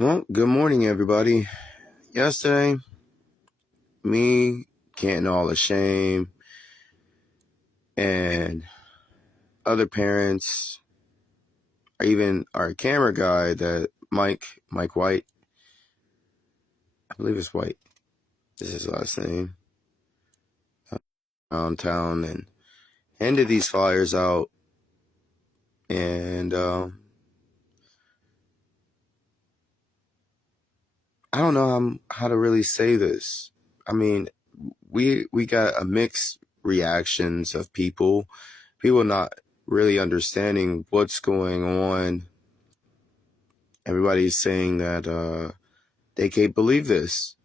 Well, good morning, everybody. Yesterday, me, Canton all ashamed, and other parents, or even our camera guy, that Mike White, I believe it's White, is his last name, around town and handed these flyers out. And I don't know how to really say this. I mean, we got a mixed reactions of people not really understanding what's going on. Everybody's saying that they can't believe this.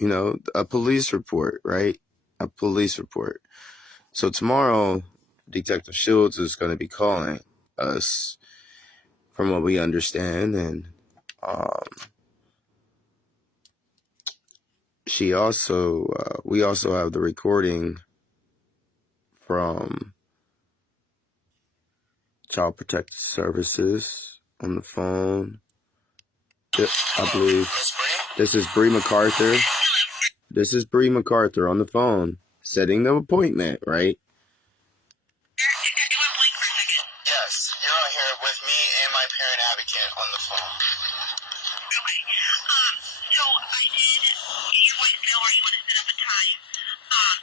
A police report, right? A police report. So tomorrow, Detective Shields is going to be calling us, from what we understand, and um, we also have the recording from Child Protective Services on the phone. I believe this is Bree MacArthur. This is Bree MacArthur on the phone, setting the appointment, right? Yes, you're on here with me and my parent advocate on the phone. Okay. So I did get your voicemail where you want to set up a time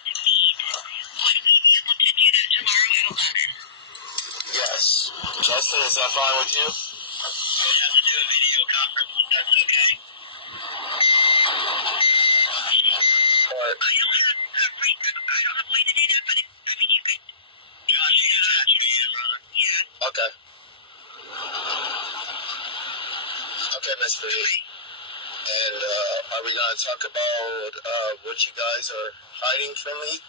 to meet. Would we be able to do that tomorrow at 11? Yes. Justin, is that fine with you? I would have to do a video conference if that's okay. I don't have a way to do that, but I mean, you could. Josh, you can catch me in, brother. Yeah. Okay. Okay, Miss Bree. And are we going to talk about what you guys are hiding from me?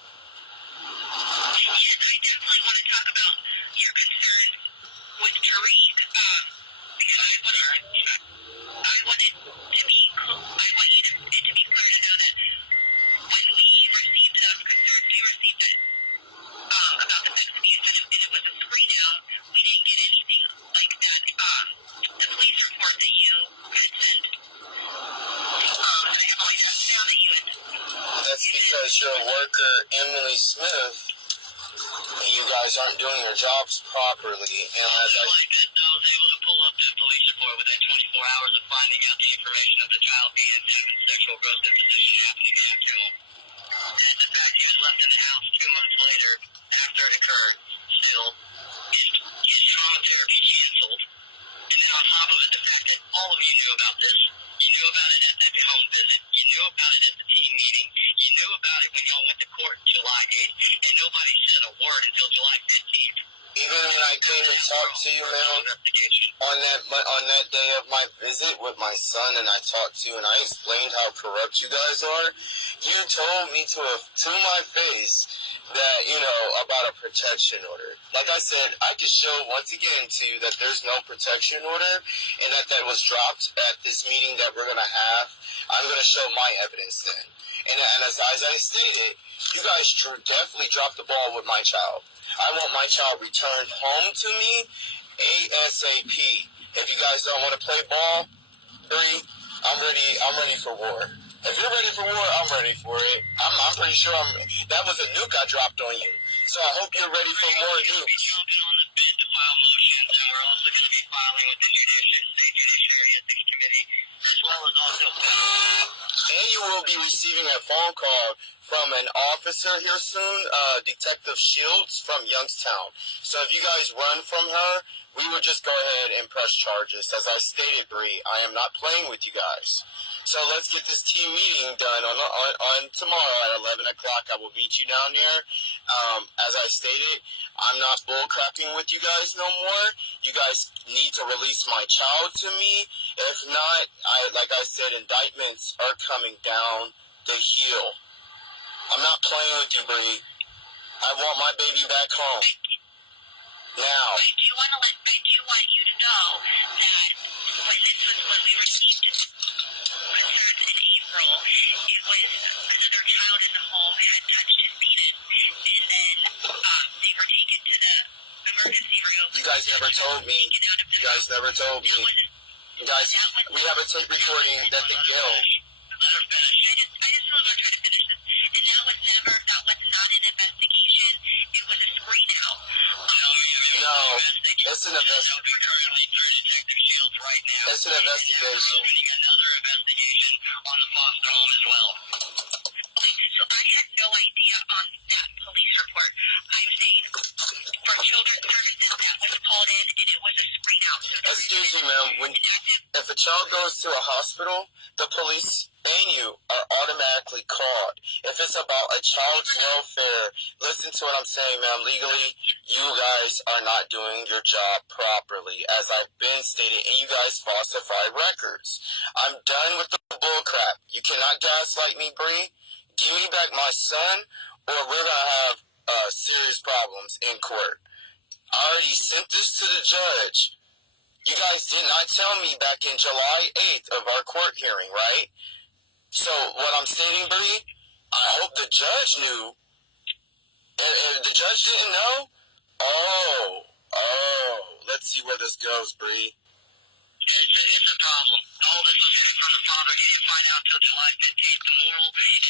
Yes, I definitely want to talk about your concerns with Tariq. Because I want you to be clear to know that when we received those concerns, we received it about the fact that the incident was a screen out. We didn't get anything like that. The police report that you had sent. That's because your worker, Emily Smith, and you guys aren't doing your jobs properly. And I was able to pull up that police report within 24 hours of finding out the information of the child being having sexual gross imposition happening after him. And the fact he was left in the house 2 months later, after it occurred, still, his trauma therapy canceled. And then on top of it, the fact that all of you knew about this. You knew about it at the home visit. You knew about it at the team meeting. You knew about it when y'all went to court July 8th. And nobody said a word until July 15th. Even when I came to talk to you, man, on that day of my visit with my son, and I talked to you and I explained how corrupt you guys are, you told me to my face that, about a protection order. Like I said, I can show once again to you that there's no protection order and that was dropped at this meeting that we're going to have. I'm going to show my evidence then. And as I stated, you guys definitely dropped the ball with my child. I want my child returned home to me ASAP. If you guys don't want to play ball, I'm ready for war. If you're ready for war, I'm ready for it. I'm pretty sure that was a nuke I dropped on you. So I hope you're ready for more nukes. Jumping on the bid to file motions, and we're also going to be filing with the State Judiciary Ethics Committee, as well as also. And you will be receiving a phone call from an officer here soon, Detective Shields from Youngstown. So if you guys run from her, we would just go ahead and press charges. As I stated, Bree, I am not playing with you guys. So let's get this team meeting done on tomorrow at 11 o'clock. I will meet you down there. As I stated, I'm not bullcrapping with you guys no more. You guys need to release my child to me. If not, like I said, indictments are coming down the hill. I'm not playing with you, Bree. I want my baby back home. Now. I do want you to know that when we received concerns in April, it was another child in the home had touched his penis, and then they were taken to the emergency room. You guys never told me. Guys, we have a tape recording that the Gill. Let her finish. I just want to try to finish this. And that was not an investigation. It was a screen out. No, it's an investigation. You're currently through Detective Shields right now. It's an investigation. We're another investigation on the foster home as well. So I had no idea on that police report. I'm saying for children's services that was called in and it was a screen out. Excuse me, ma'am. If a child goes to a hospital, the police and you are automatically called. If it's about a child's welfare, listen to what I'm saying, ma'am. Legally, you guys are not doing your job properly, as I've been stated, and you guys falsify records. I'm done with the bullcrap. You cannot gaslight me, Bree. Give me back my son, or we're gonna have serious problems in court. I already sent this to the judge. You guys did not tell me back in July 8th of our court hearing, right? So what I'm stating, Bree, I hope the judge knew. If the judge didn't know, let's see where this goes, Bree. It's a problem. All this was hidden from the father. He didn't find out until July 15th. The moral is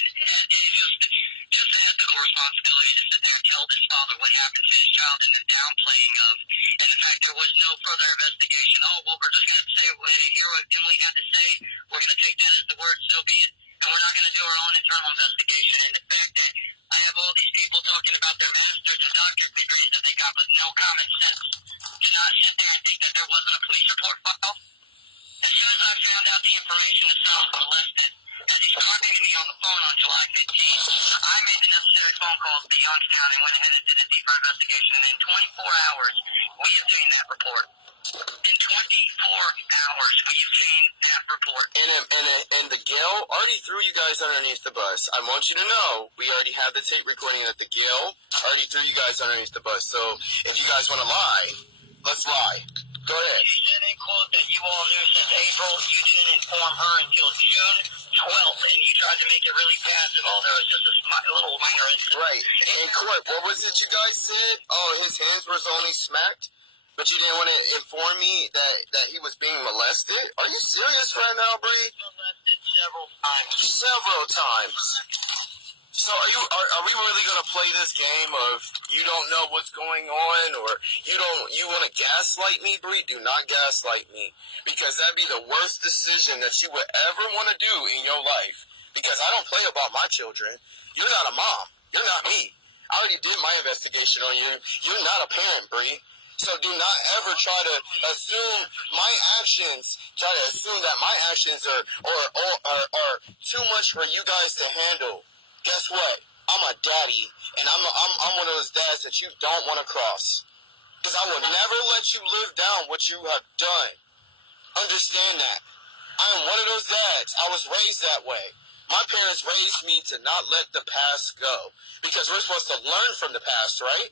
just an ethical responsibility to sit there and tell this father what happened to his child and the downplaying of, and the fact there was no further investigation. Oh, well, we're just going to hear what Emily had to say. We're going to take that as the word, so be it. And we're not going to do our own internal investigation. And the fact that I have all these people talking about their master's and doctorate degrees that they got, but no common sense. Do not sit there and think that there wasn't a police report file. As soon as I found out the information that son was molested, as he contacted me on the phone on July 15th, I made the necessary phone calls to Youngstown and went ahead and did a deeper investigation. And in 24 hours, we obtained that report. In 24 hours, we obtained that report. And the Gale already threw you guys underneath the bus. I want you to know, we already have the tape recording that the Gale already threw you guys underneath the bus. So if you guys want to lie, let's lie. Go ahead. You said in quote that you all knew since April. You didn't inform her until June 12th, and you tried to make it really passive. Oh, there was just a little minor incident. Right. In court, what was it you guys said? Oh, his hands was only smacked? But you didn't want to inform me that he was being molested? Are you serious right now, Bree? Molested several times. Several times. So are we really gonna play this game of you don't know what's going on, or you want to gaslight me, Bree? Do not gaslight me, because that'd be the worst decision that you would ever want to do in your life. Because I don't play about my children. You're not a mom. You're not me. I already did my investigation on you. You're not a parent, Bree. So do not ever try to assume my actions. Try to assume that my actions are too much for you guys to handle. Guess what? I'm a daddy, and I'm one of those dads that you don't want to cross. Because I will never let you live down what you have done. Understand that. I am one of those dads. I was raised that way. My parents raised me to not let the past go. Because we're supposed to learn from the past, right?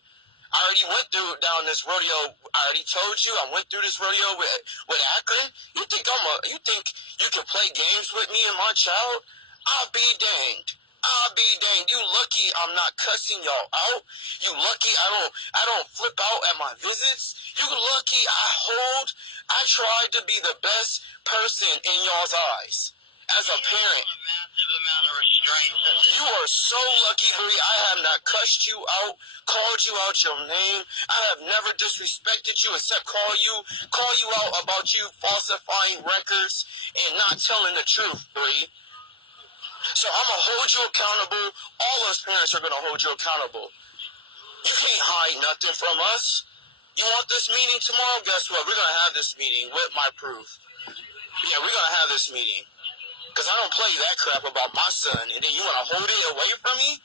I already went down this rodeo. I already told you I went through this rodeo with Akron. You think you can play games with me and my child? I'll be danged. I'll be danged. You lucky I'm not cussing y'all out. You lucky I don't flip out at my visits. You lucky I tried to be the best person in y'all's eyes. As a parent, a massive amount of restraint. You are so lucky, Bree. I have not cussed you out, called you out your name. I have never disrespected you except call you out about you falsifying records and not telling the truth, Bree. So I'm going to hold you accountable. All us parents are going to hold you accountable. You can't hide nothing from us. You want this meeting tomorrow? Guess what? We're going to have this meeting with my proof. Yeah, we're going to have this meeting. Because I don't play that crap about my son, and then you want to hold it away from me?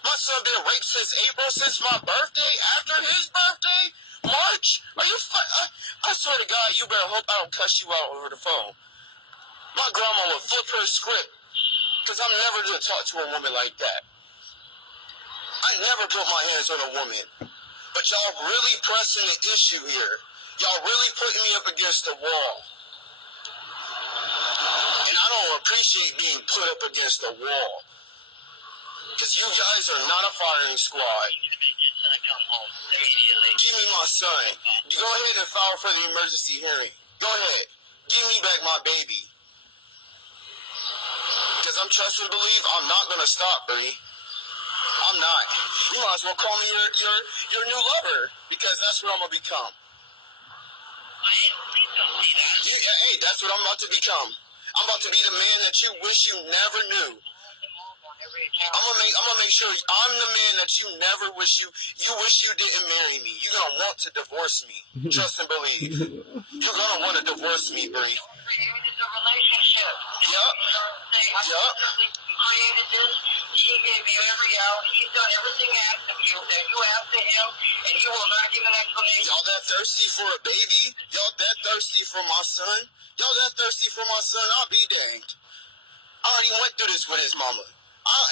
My son been raped since April, since my birthday, after his birthday, March? Are you I swear to God, you better hope I don't cuss you out over the phone. My grandma would flip her script. Because I'm never going to talk to a woman like that. I never put my hands on a woman. But y'all really pressing the issue here. Y'all really putting me up against the wall. And I don't appreciate being put up against the wall. Because you guys are not a firing squad. Give me my son. Go ahead and file for the emergency hearing. Go ahead. Give me back my baby. Because I'm trust and believe I'm not going to stop, Bree. I'm not. You might as well call me your new lover, because that's what I'm going to become. Hey, that's what I'm about to become. I'm about to be the man that you wish you never knew. I'm gonna make sure I'm the man that you never wish you wish you didn't marry me. You're gonna want to divorce me. Trust and believe. You're gonna want to divorce me, Bree. Created the relationship. Yup. Yup. Created this. He gave you every out. He's done everything asked of you that you asked of him, and you will not give an explanation. Y'all that thirsty for a baby? Y'all that thirsty for my son? Y'all that thirsty for my son? I'll be danged. I already went through this with his mama.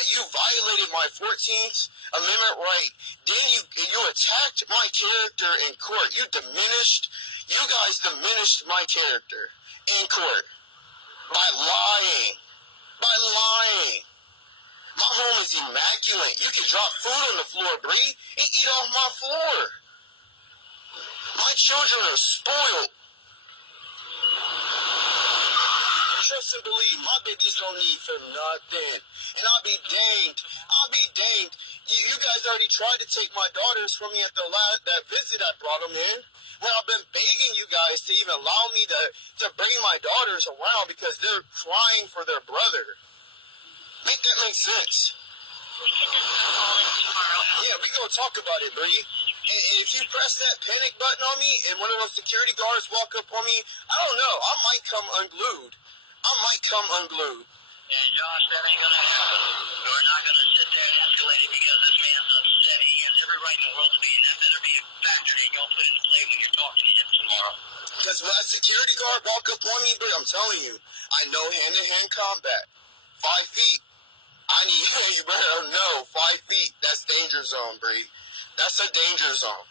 You violated my 14th Amendment right. Then you attacked my character in court. You guys diminished my character in court by lying. By lying. My home is immaculate. You can drop food on the floor, Bree, and eat off my floor. My children are spoiled. Trust and believe, my babies don't need for nothing. And I'll be danged. You guys already tried to take my daughters from me at that visit I brought them in. When I've been begging you guys to even allow me to bring my daughters around because they're crying for their brother. Make that make sense. Yeah, we gonna talk about it, Bree. And if you press that panic button on me and one of those security guards walk up on me, I don't know, I might come unglued. Yeah, Josh, that ain't gonna happen. We're not gonna sit there and escalate it because this man's upset. He has every right in the world to be, and that better be a factor that y'all put into play when you're talking to him tomorrow. Because when a security guard walk up on me, but I'm telling you, I know hand-to-hand combat. 5 feet. You better know, 5 feet. That's danger zone, Bree. That's a danger zone.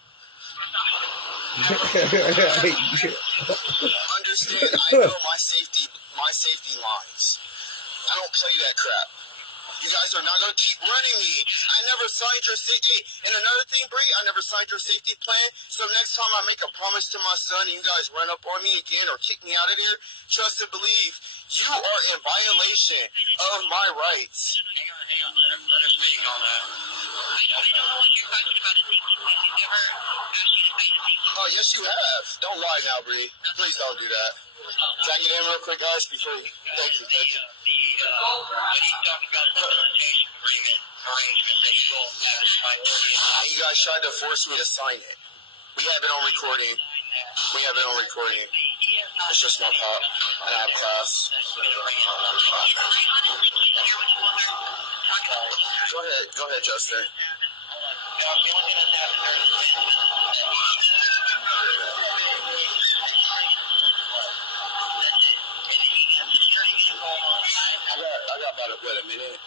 Understand, I know my safety lines. I don't play that crap. You guys are not going to keep running me. I never signed your safety. And another thing, Bree, I never signed your safety plan. So next time I make a promise to my son and you guys run up on me again or kick me out of there, trust and believe, you are in violation of my rights. Hang on. Let her speak on that. Oh, yes, you have. Don't lie now, Bree. Please don't do that. Can I get in real quick, guys, before you... Thank you. What he's talking about is the visitation agreement arrangement that you all have as minority. You guys tried to force me to sign it. We have it on recording. It's just my pop, and I have class. Go ahead, Justin. I got about a minute.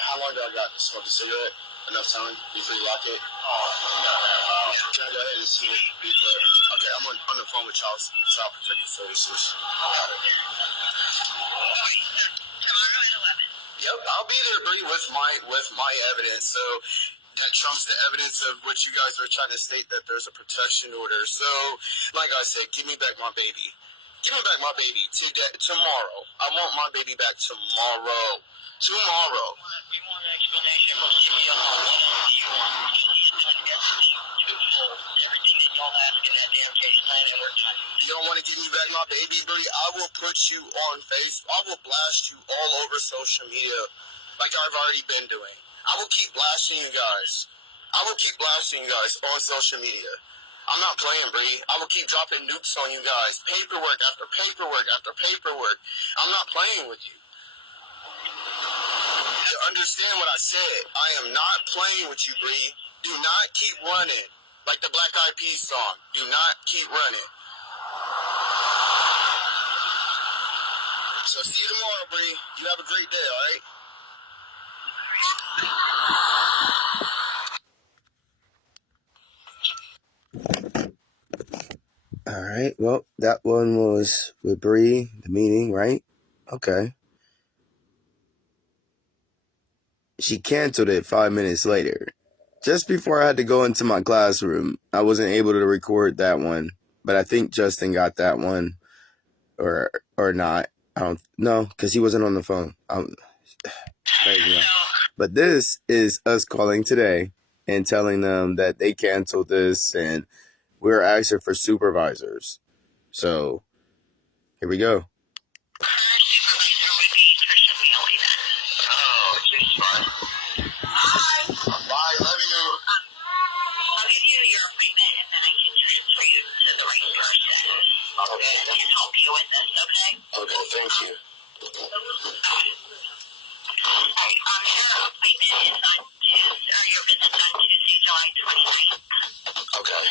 How long do I got to smoke a cigarette? Enough time before you lock it? Can I go ahead and see it before? Okay, I'm on the phone with Child Protective Services. Yep, I'll be there, Bree, with my evidence. So that trumps the evidence of what you guys are trying to state that there's a protection order. So, like I said, give me back my baby. Give me back my baby tomorrow. I want my baby back tomorrow. We want an explanation from CBO on what you want. You've done everything twofold. Everything that y'all asked in that damn case plan and we're done. You don't want to give me back my baby, Bree? I will put you on Facebook. I will blast you all over social media like I've already been doing. I will keep blasting you guys. On social media. I'm not playing, Bree. I will keep dropping nukes on you guys. Paperwork after paperwork after paperwork. I'm not playing with you. Understand what I said. I am not playing with you, Bree. Do not keep running. Like the Black Eyed Peas song. Do not keep running. So see you tomorrow, Bree. You have a great day, alright? Alright, well, that one was with Bree, the meeting, right? Okay. She canceled it 5 minutes later. Just before I had to go into my classroom, I wasn't able to record that one, but I think Justin got that one or not. I don't know, because he wasn't on the phone. But this is us calling today and telling them that they canceled this, and we're asking for supervisors. So here we go. Current supervisor would be Trisha Mealy then. Oh, she's fine. Hi. Bye, love you. I'll give you your appointment and then I can transfer you to the right person. Okay. And help you with this, okay? Okay, thank you. Alright, your appointment is on Tuesday, or your visit's on Tuesday, July 29th. Okay.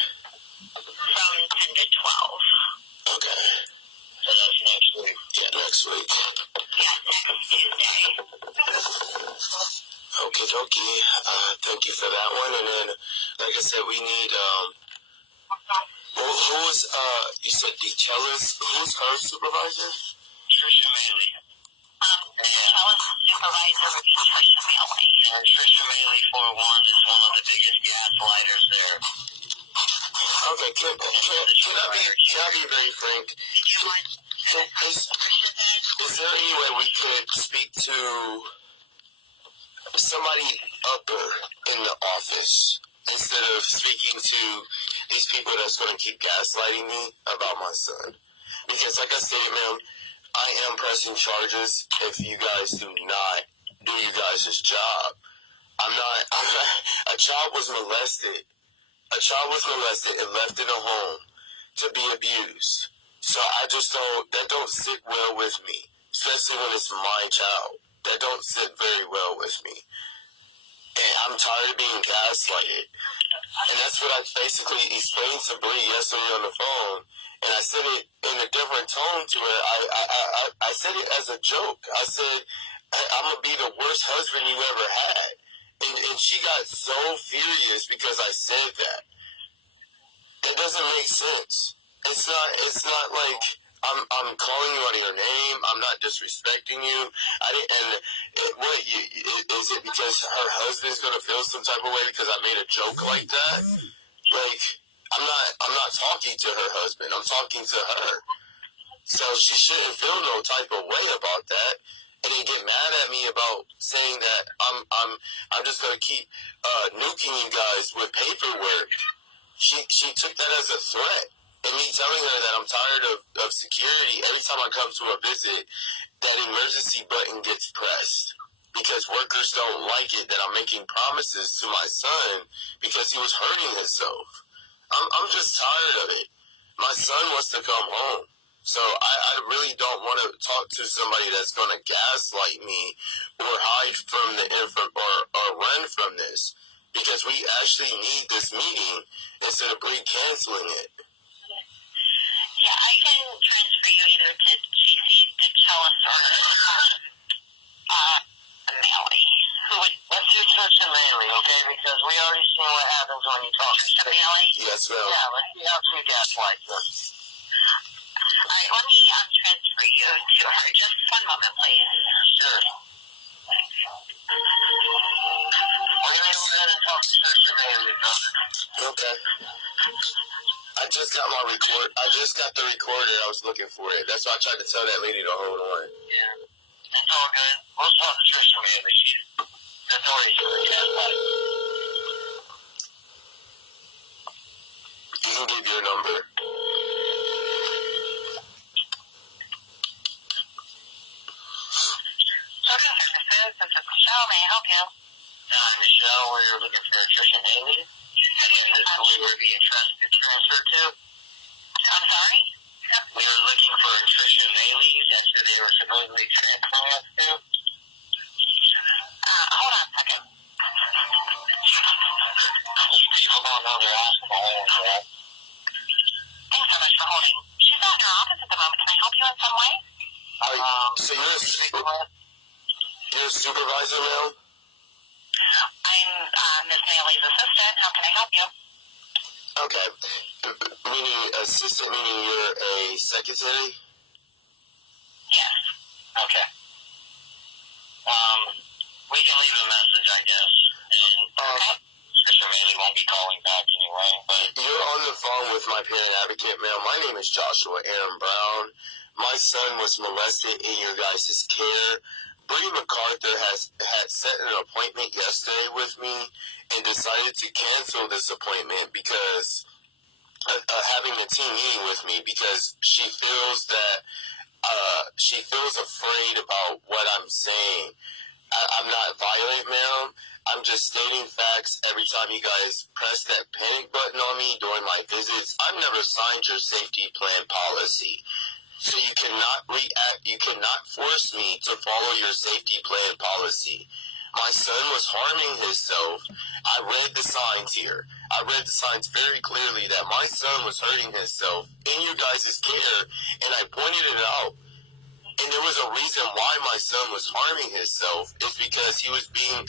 From 10 to 12. Okay. So that's next week? Yeah, next week. Yeah, next Tuesday. Okie dokie. Thank you for that one. And then, like I said, we need, who's, you said DeCellis, who's her supervisor? Trisha Mealy. DeCellis supervisor would be Trisha Mealy. And Trisha Mealy, for one, is one of the biggest gaslighters there. Okay, can I be very frank? Did you want is there any way we could speak to somebody upper in the office instead of speaking to these people that's going to keep gaslighting me about my son? Because like I said, ma'am, I am pressing charges if you guys do not do you guys' job. A child was molested. A child was molested and left in a home to be abused. So I just that don't sit well with me, especially when it's my child. That don't sit very well with me. And I'm tired of being gaslighted. And that's what I basically explained to Bree yesterday on the phone. And I said it in a different tone to her. I said it as a joke. I said, I'm going to be the worst husband you ever had. And she got so furious because I said that. It doesn't make sense. It's not like I'm calling you out of your name. I'm not disrespecting you. Is it because her husband's gonna feel some type of way because I made a joke like that? Like, I'm not talking to her husband. I'm talking to her. So she shouldn't feel no type of way about that. And then get mad at me about saying that I'm just gonna keep nuking you guys with paperwork. She took that as a threat. And me telling her that I'm tired of security, every time I come to a visit, that emergency button gets pressed. Because workers don't like it that I'm making promises to my son because he was hurting himself. I'm just tired of it. My son wants to come home. So I really don't want to talk to somebody that's going to gaslight me or hide from the or run from this. Because we actually need this meeting instead of canceling it. Yeah, I can transfer you either to JC DeCellis or Mealy. Let's do Trisha Mealy, okay? Because we already seen what happens when you talk to Trisha Mealy. Yes, ma'am. Yeah, let's see how she gaslights us. All right, let me transfer you to her. Just one moment, please. Sure. We're going to go ahead and talk to Trisha Mealy, brother. Okay. I just got the recorder. I was looking for it. That's why I tried to tell that lady to hold on. Yeah. It's all good. We'll talk to Trisha Mealy. That's already good. You can give your number. Sorry, this is Michelle. May I help you? Michelle, we're looking for Trisha Mealy. I guess that's who we were being transferred to. I'm sorry? We were looking for Trisha Mealy. That's who they were supposedly transferring us to. Hold on a second. These people don't know their ass in the hole, right? Thanks so much for holding. She's not in her office at the moment. Can I help you in some way? So you're a supervisor now? I'm Miss Mealy's assistant. How can I help you? Okay. Meaning assistant, meaning you're a secretary? Yes. Okay. We can leave a message, I guess. And Trisha Mealy won't be calling back anyway. But you're on the phone with my parent advocate, ma'am. My name is Joshua Aaron Brown. My son was molested in your guys' care. Bree MacArthur had set an appointment yesterday with me and decided to cancel this appointment because having a team meeting with me because she feels that she feels afraid about what I'm saying. I'm not violent, ma'am. I'm just stating facts. Every time you guys press that panic button on me during my visits, I've never signed your safety plan policy. So you cannot react, you cannot force me to follow your safety plan policy. My son was harming himself. I read the signs here. I read the signs very clearly that my son was hurting himself in you guys' care, and I pointed it out. And there was a reason why my son was harming himself. It's because he was being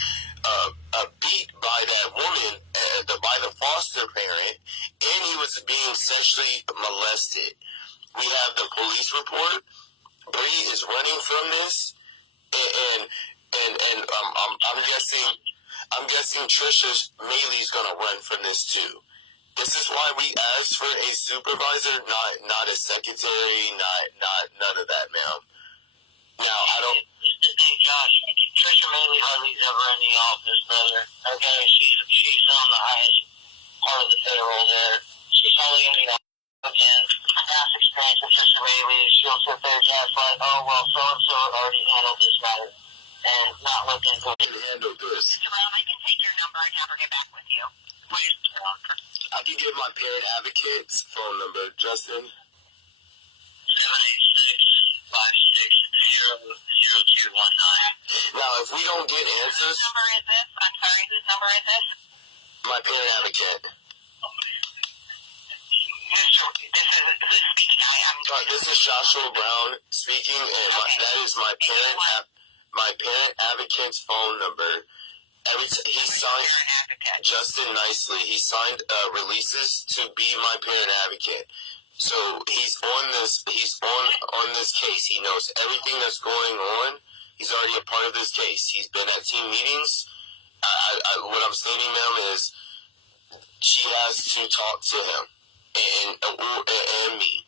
beat by that woman, by the foster parent, and he was being sexually molested. We have the police report. Bree is running from this, and I'm guessing Trisha Maylee's gonna run from this too. This is why we asked for a supervisor, not a secretary, not none of that, ma'am. Now I don't. Hey Josh, Trisha Maylee hardly's ever in the office, brother. Okay, she's on the highest part of the payroll there. She's hardly in the office. Again, past experience with Trisha Maylee, she'll sit there just like, oh well, so and so already handled this matter, and not looking to handle this. Mr. Brown, I can take your number and have her get back with you. What is your number? I can give my parent advocate's phone number, Justin. 786-560-0219. Now, if we don't get answers... Whose number is this? I'm sorry, whose number is this? My parent advocate. Who's speaking? This is Joshua Brown speaking, and that is my parent advocate's phone number. He signed Justin Nicely. He signed releases to be my parent advocate. So he's on this. He's on this case. He knows everything that's going on. He's already a part of this case. He's been at team meetings. What I'm stating, ma'am, is she has to talk to him and me,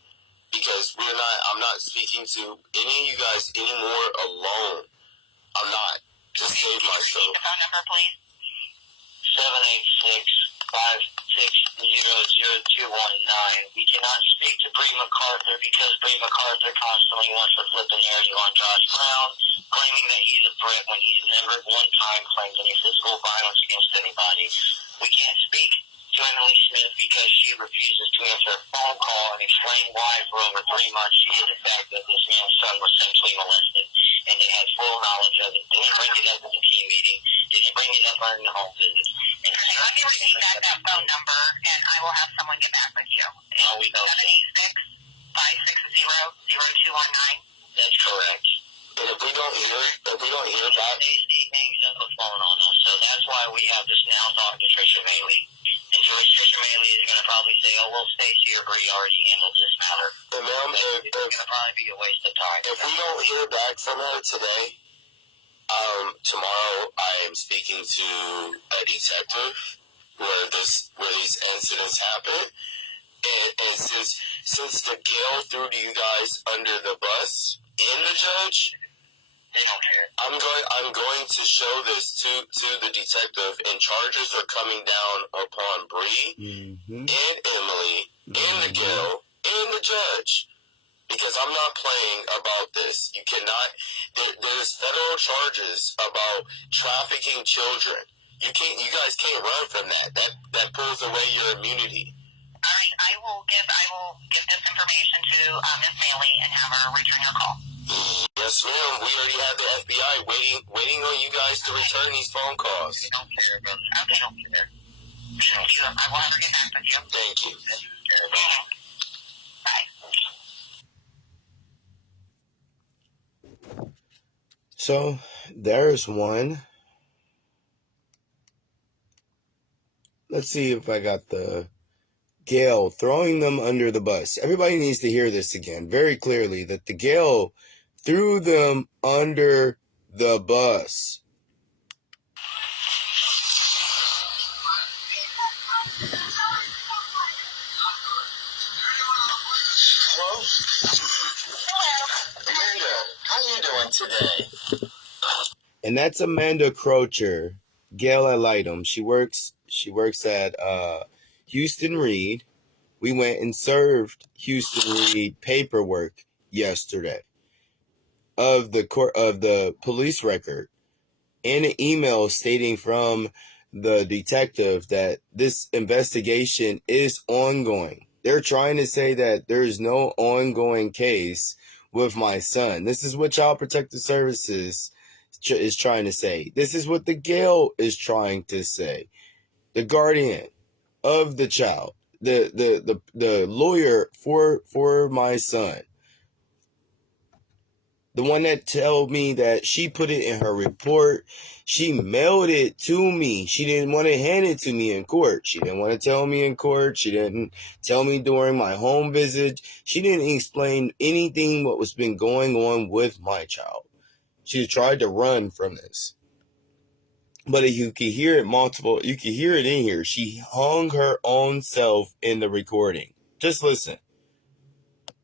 because I'm not speaking to any of you guys anymore alone. I'm not to save myself. The phone number, please. 786-560-0219. We cannot speak to Bree MacArthur because Bree MacArthur constantly wants to flip the narrative on Josh Brown, claiming that he's a threat when he's never at one time claimed any physical violence against anybody. We can't speak to Emily Smith because she refuses to answer a phone call and explain why for over 3 months she hid the fact that this man's son was sexually molested, and they had full knowledge of it. Didn't bring it up at the team meeting, didn't bring it up during the home visits. Let me repeat that phone number, and I will have someone get back with you. It's 786-560-0219. That's correct. And if we don't hear back, they hangs up the phone on us. So that's why we have this now talk to Trisha Maylee. And Trisha Maylee is going to probably say, oh, well, Stacey or Bree already handled this matter. And ma'am, it's going to probably be a waste of time. If we don't hear back from her today, tomorrow I am speaking to a detective where these incidents happen. And since the Gale threw you guys under the bus and the judge, they don't care. I'm going to show this to the detective, and charges are coming down upon Bree and Emily and the Gale and the judge, because I'm not playing about this. You cannot. There's federal charges about trafficking children. You guys can't run from that. That pulls away your immunity. All right, I will give this information to Ms. Bailey and have her return your call. Yes, ma'am. We already have the FBI waiting on you guys to return these phone calls. We don't care, brother. Okay, don't care. Thank you. I will have her get back with you. Thank you. Bye. So there's one. Let's see if I got the Gale throwing them under the bus. Everybody needs to hear this again very clearly, that the Gale threw them under the bus. Hello? Hello. today. And that's Amanda Crocher, Gail at Lightham. She works at Houston Reed. We went and served Houston Reed paperwork yesterday of the police record and an email stating from the detective that this investigation is ongoing. They're trying to say that there's no ongoing case with my son. This is what Child Protective Services is trying to say. This is what the Gail is trying to say. The guardian of the child, the lawyer for my son, the one that told me that she put it in her report. She mailed it to me. She didn't want to hand it to me in court. She didn't want to tell me in court. She didn't tell me during my home visit. She didn't explain anything what was been going on with my child. She tried to run from this. But you can hear it you can hear it in here. She hung her own self in the recording. Just listen.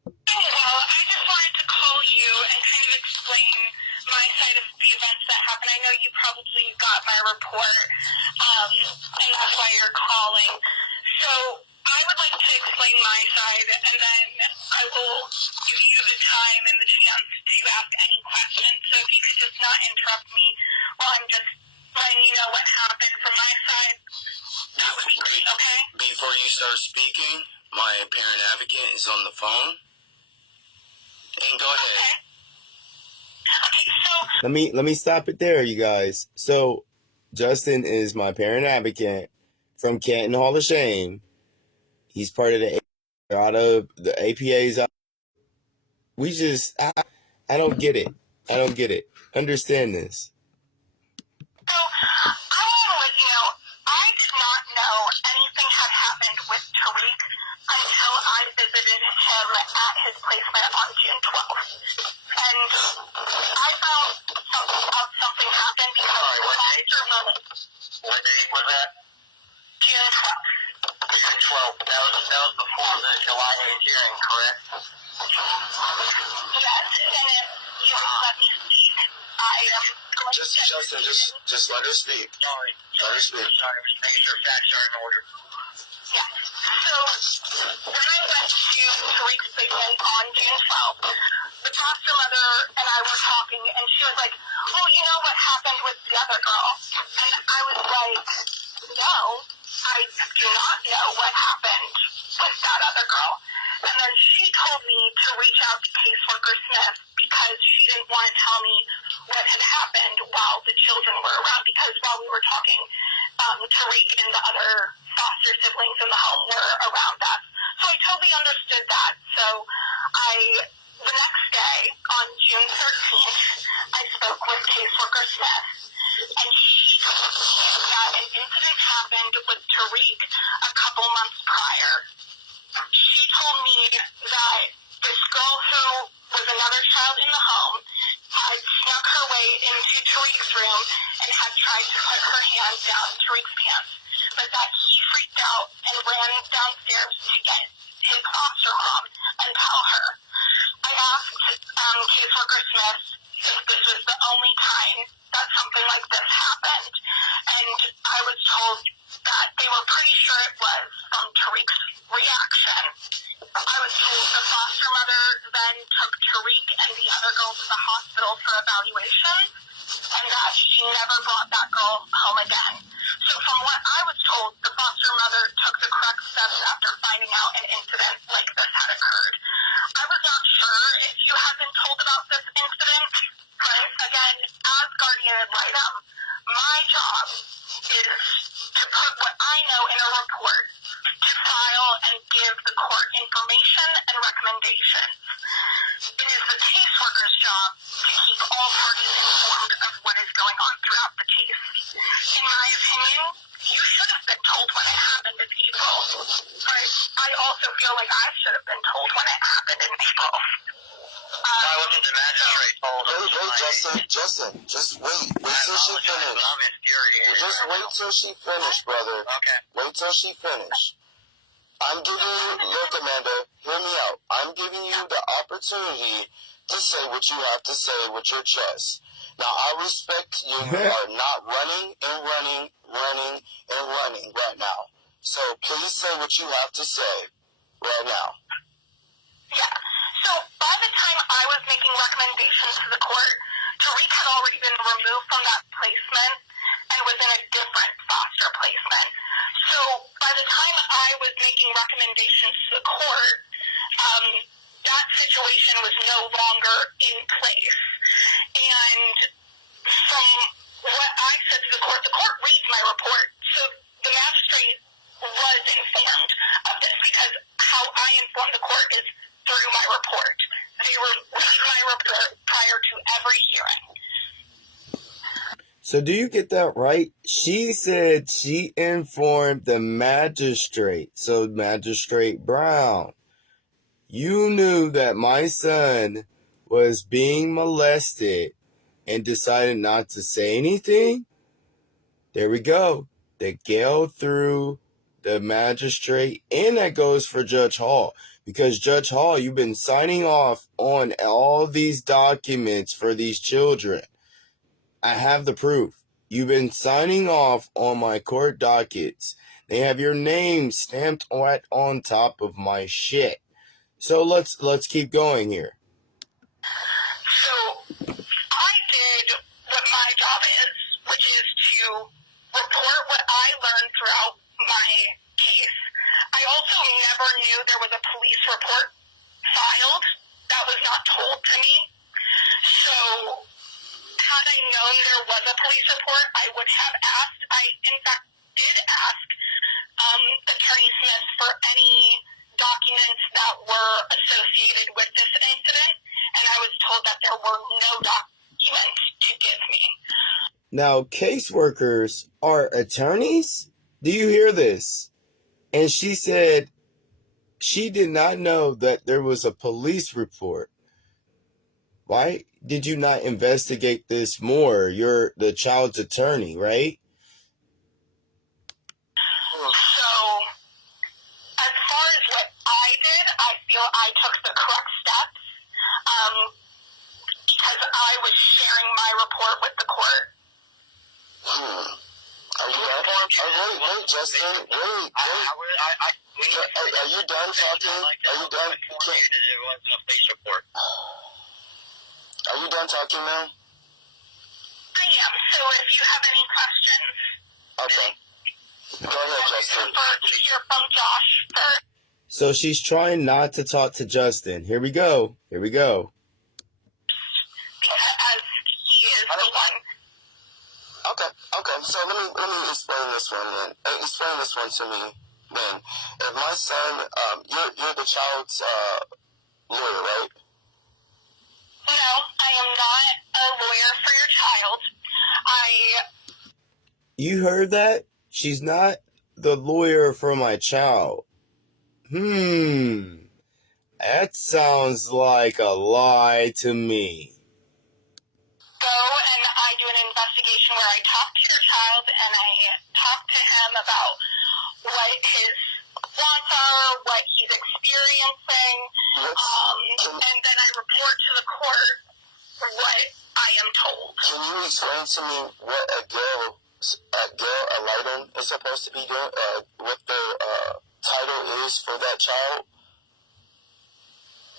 Well, I just wanted to call you and kind of explain my side of the events that happened. I know you probably got my report, and that's why you're calling. So I would like to explain my side, and then I will give you the time and the chance to ask any questions. So if you could just not interrupt me while I'm just letting you know what happened from my side, that would be great, okay? Before you start speaking, my parent advocate is on the phone. And go ahead. Okay, so Let me stop it there, you guys. So Justin is my parent advocate from Canton Hall of Shame. He's part of the APA's. I don't get it. I don't get it. Understand this. So, I want to let you know, I did not know anything had happened with Tariq until I visited him at his placement on June 12th. And I found out something happened because what date was that? June 12th. June 12th. That was before the July 8th hearing, correct? Yes, and if you let me speak, I am going to... Justin, just let her speak. Sorry. Let her speak. Sorry, just making sure facts are in order. Yeah. So, when I went to Tariq's placement on June 12th, the foster mother and I were talking, and she was like, oh, you know what happened with the other girl? And I was like, no, I do not know what happened with that other girl. And then she told me to reach out to caseworker Smith because she didn't want to tell me what had happened while the children were around, because while we were talking, Tariq and the other foster siblings in the home were around us. So I totally understood that. So the next day, on June 13th, I spoke with caseworker Smith, and she told me that an incident happened with Tariq a couple months prior. She told me that this girl who was another child in the home had snuck her way into Tariq's room and had tried to put her hand down Tariq's pants, but that he freaked out and ran downstairs to get his foster mom and tell her. I asked caseworker Smith if this was the only time that something like this happened, and I was told that they were pretty sure it was from Tariq's reaction. I was told the foster mother then took Tariq and the other girl to the hospital for evaluation, and that she never brought that girl home again. So from what I was told, the foster mother took the correct steps after finding out an incident like this had occurred. I was not sure if you had been told about this incident, but again, as guardian ad litem, my job is to put what I know in a report, to file and give the court information and recommendations. It is the caseworker's job to keep all parties informed of what is going on throughout the case. In my opinion, you should have been told when it happened in April, but I also feel like I should have been told when it happened in April. I wasn't the magistrate told. Justin, just wait. Wait till she finish. I'm infuriated. Just wait till she finish, brother. Okay. Wait till she finish. I'm giving you, look, Amanda, hear me out. I'm giving you the opportunity to say what you have to say with your chest. Now, I respect you are not running right now. So please say what you have to say right now. Yeah. So by the time I was making recommendations to the court, Tariq had already been removed from that placement and was in a different foster placement. So by the time I was making recommendations to the court, that situation was no longer in place. And from what I said to the court reads my report. So the magistrate was informed of this because how I informed the court is through my report. They read my report prior to every hearing. So do you get that right? She said she informed the magistrate. So Magistrate Brown, you knew that my son was being molested and decided not to say anything? There we go. That go through the magistrate, and that goes for Judge Hall. Because Judge Hall, you've been signing off on all these documents for these children. I have the proof. You've been signing off on my court dockets. They have your name stamped right on top of my shit. So let's keep going here. So I did what my job is, which is to report what I learned throughout my case. I also never knew there was a police report filed. That was not told to me. So had I known there was a police report, I would have asked. I, in fact, did ask Attorney Smith for any documents that were associated with this incident, and I was told that there were no documents to give me. Now, caseworkers are attorneys? Do you hear this? And she said she did not know that there was a police report. Why did you not investigate this more? You're the child's attorney, right? So, as far as what I did, I feel I took the correct steps because I was sharing my report with the court. Are you done? Wait, Justin. Wait. Are you done talking? Are you done? There wasn't a police report. Are you done talking now? I am. So if you have any questions. Okay. Go ahead, Justin. To hear from Josh first. So she's trying not to talk to Justin. Here we go. Because he is the one. Okay. So let me explain this one then. Explain this one to me then. If my son, you're the child's lawyer, right? No, I am not a lawyer for your child. You heard that? She's not the lawyer for my child. That sounds like a lie to me. Go and I do an investigation where I talk to your child and I talk to him about what his wants are, what he's experiencing, and then I report to the court what I am told. Can you explain to me what a girl Alighton is supposed to be doing, what the title is for that child?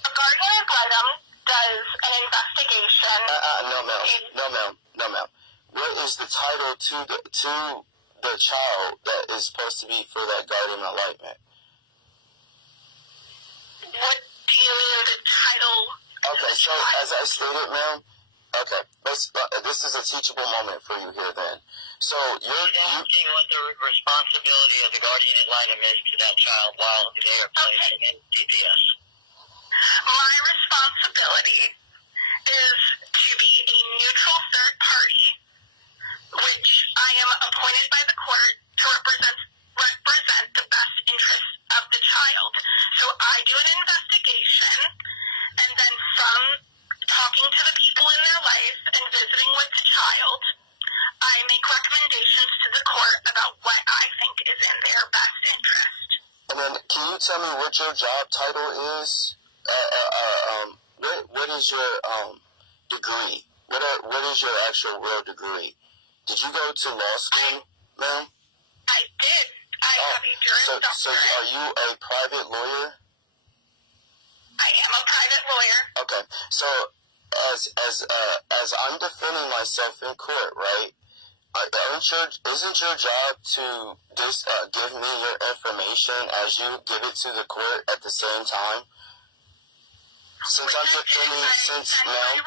A guardian ad litem does an investigation. No, ma'am. What is the title to the child that is supposed to be for that guardian ad litem? What do you mean the title? Okay, so as I stated, ma'am, okay, this is a teachable moment for you here then. So you're asking what the responsibility of the guardian ad litem is to that child while they are placed in DPS. My responsibility is to be a neutral third party, which I am appointed by the court to represent the best interests of the child. So I do an investigation, and then from talking to the people in their life and visiting with the child, I make recommendations to the court about what I think is in their best interest. And then can you tell me what your job title is? What is your degree? What is your actual real degree? Did you go to law school, ma'am? I did. I have a juris doctorate. So are you a private lawyer? I am a private lawyer. Okay. So as I'm defending myself in court, right? Isn't your job to just give me your information as you give it to the court at the same time? Since I'm defending, ma'am,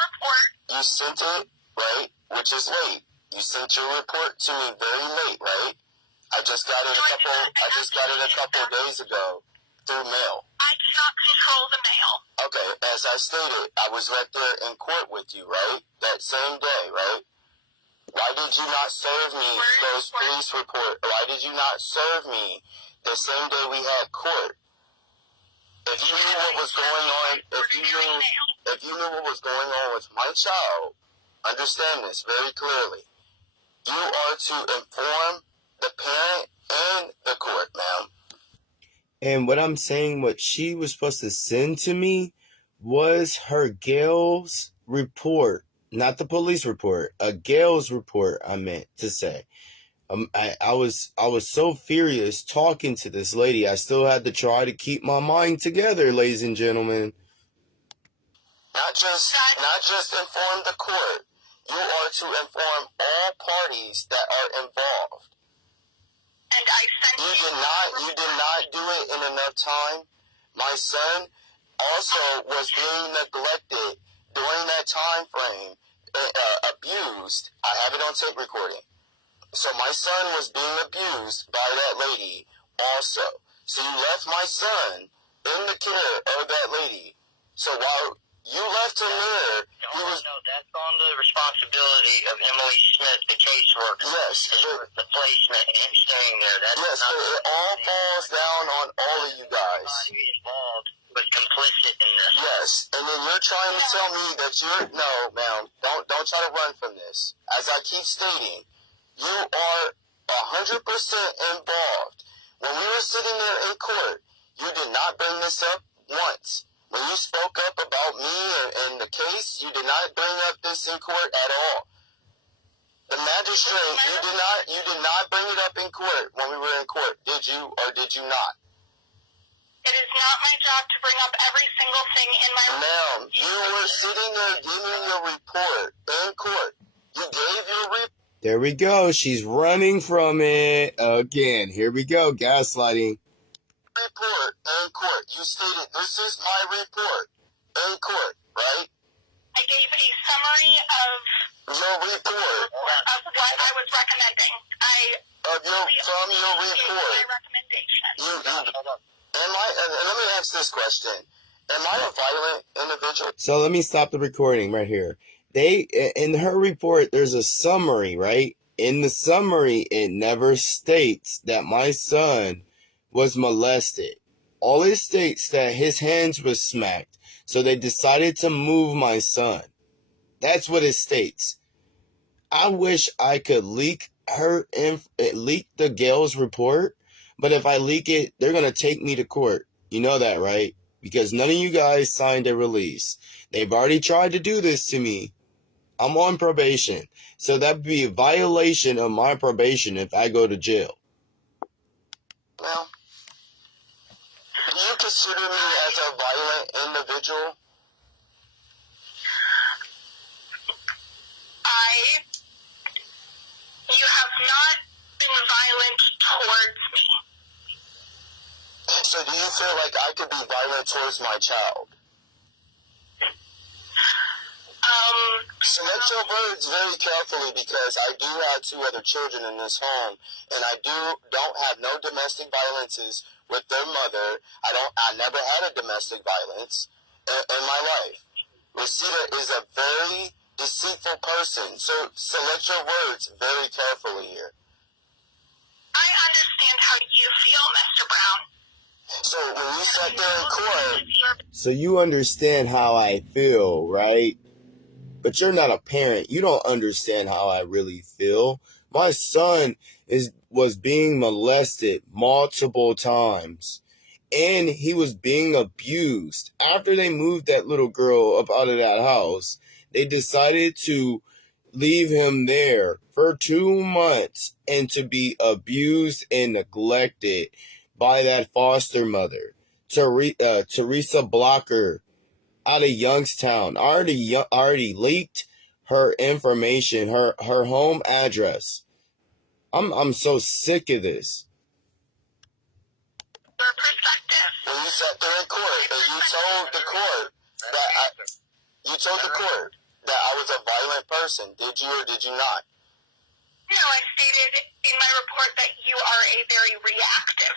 you sent it, right? Which is late. You sent your report to me very late, right? I just got it a couple of days ago through mail. I cannot control the mail. Okay, as I stated, I was right there in court with you, right? That same day, right? Why did you not serve me those police reports? Why did you not serve me the same day we had court? If you knew what was going on, if you knew what was going on with my child, understand this very clearly. You are to inform the parent and the court, ma'am. And what I'm saying, what she was supposed to send to me was her Gale's report, not the police report, a Gale's report, I meant to say. I was so furious talking to this lady. I still had to try to keep my mind together, ladies and gentlemen. Not just inform the court. You are to inform all parties that are involved. And I sent you did not do it in enough time. My son also was being neglected during that time frame, abused. I have it on tape recording. So my son was being abused by that lady also. So you left my son in the care of that lady. So while you left him there, No, that's on the responsibility of Emily Smith, the caseworker. Yes. The placement and him staying there. Yes, but it all falls down on all of you guys. Everybody involved was complicit in this. Yes, and then you're trying to tell me that no, ma'am, don't try to run from this. As I keep stating, you are 100% involved. When we were sitting there in court, you did not bring this up once. When you spoke up about me and the case, you did not bring up this in court at all. The magistrate, you did not bring it up in court when we were in court, did you or did you not? It is not my job to bring up every single thing in my report. Ma'am, you were sitting there giving your report in court. You gave your report. There we go. She's running from it again. Here we go. Gaslighting. Report in court. You stated, this is my report in court, right? I gave a summary of your report. Of what I was recommending. From your report. My recommendation. Let me ask this question. Am I a violent individual? So let me stop the recording right here. In her report, there's a summary, right? In the summary, it never states that my son was molested. All it states that his hands were smacked, so they decided to move my son. That's what it states. I wish I could leak the Gale's report, but if I leak it, they're going to take me to court. You know that, right? Because none of you guys signed a release. They've already tried to do this to me. I'm on probation, so that would be a violation of my probation if I go to jail. Well, do you consider me as a violent individual? You have not been violent towards me. So do you feel like I could be violent towards my child? Select your words very carefully because I do have 2 other children in this home, and I don't have no domestic violences with their mother. I never had a domestic violence in my life. Rosita is a very deceitful person, so select your words very carefully here. I understand how you feel, Mr. Brown. So when you sat there in court... So you understand how I feel, right? But you're not a parent. You don't understand how I really feel. My son was being molested multiple times. And he was being abused. After they moved that little girl up out of that house, they decided to leave him there for 2 months and to be abused and neglected by that foster mother, Teresa Blocker, out of Youngstown. Already leaked her information, her home address. I'm so sick of this. Your perspective. When you sat there in court and you told the court that I was a violent person, did you or did you not? No, I stated in my report that you are a very reactive.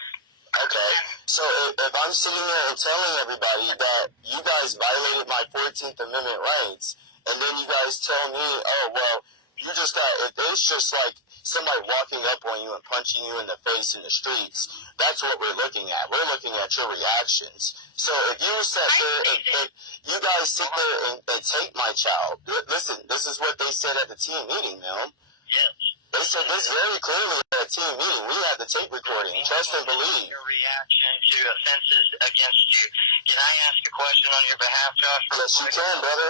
Okay, so if I'm sitting there and telling everybody that you guys violated my 14th Amendment rights, and then you guys tell me, oh, well, you just got, it's just like somebody walking up on you and punching you in the face in the streets, that's what we're looking at. We're looking at your reactions. So if you sat there, if you guys sit there and take my child, listen, this is what they said at the team meeting, ma'am. Yes. They said this very clearly at a team meeting. We had the tape recording. Trust and believe. Your reaction to offenses against you. Can I ask a question on your behalf, Josh? Yes, you can, brother.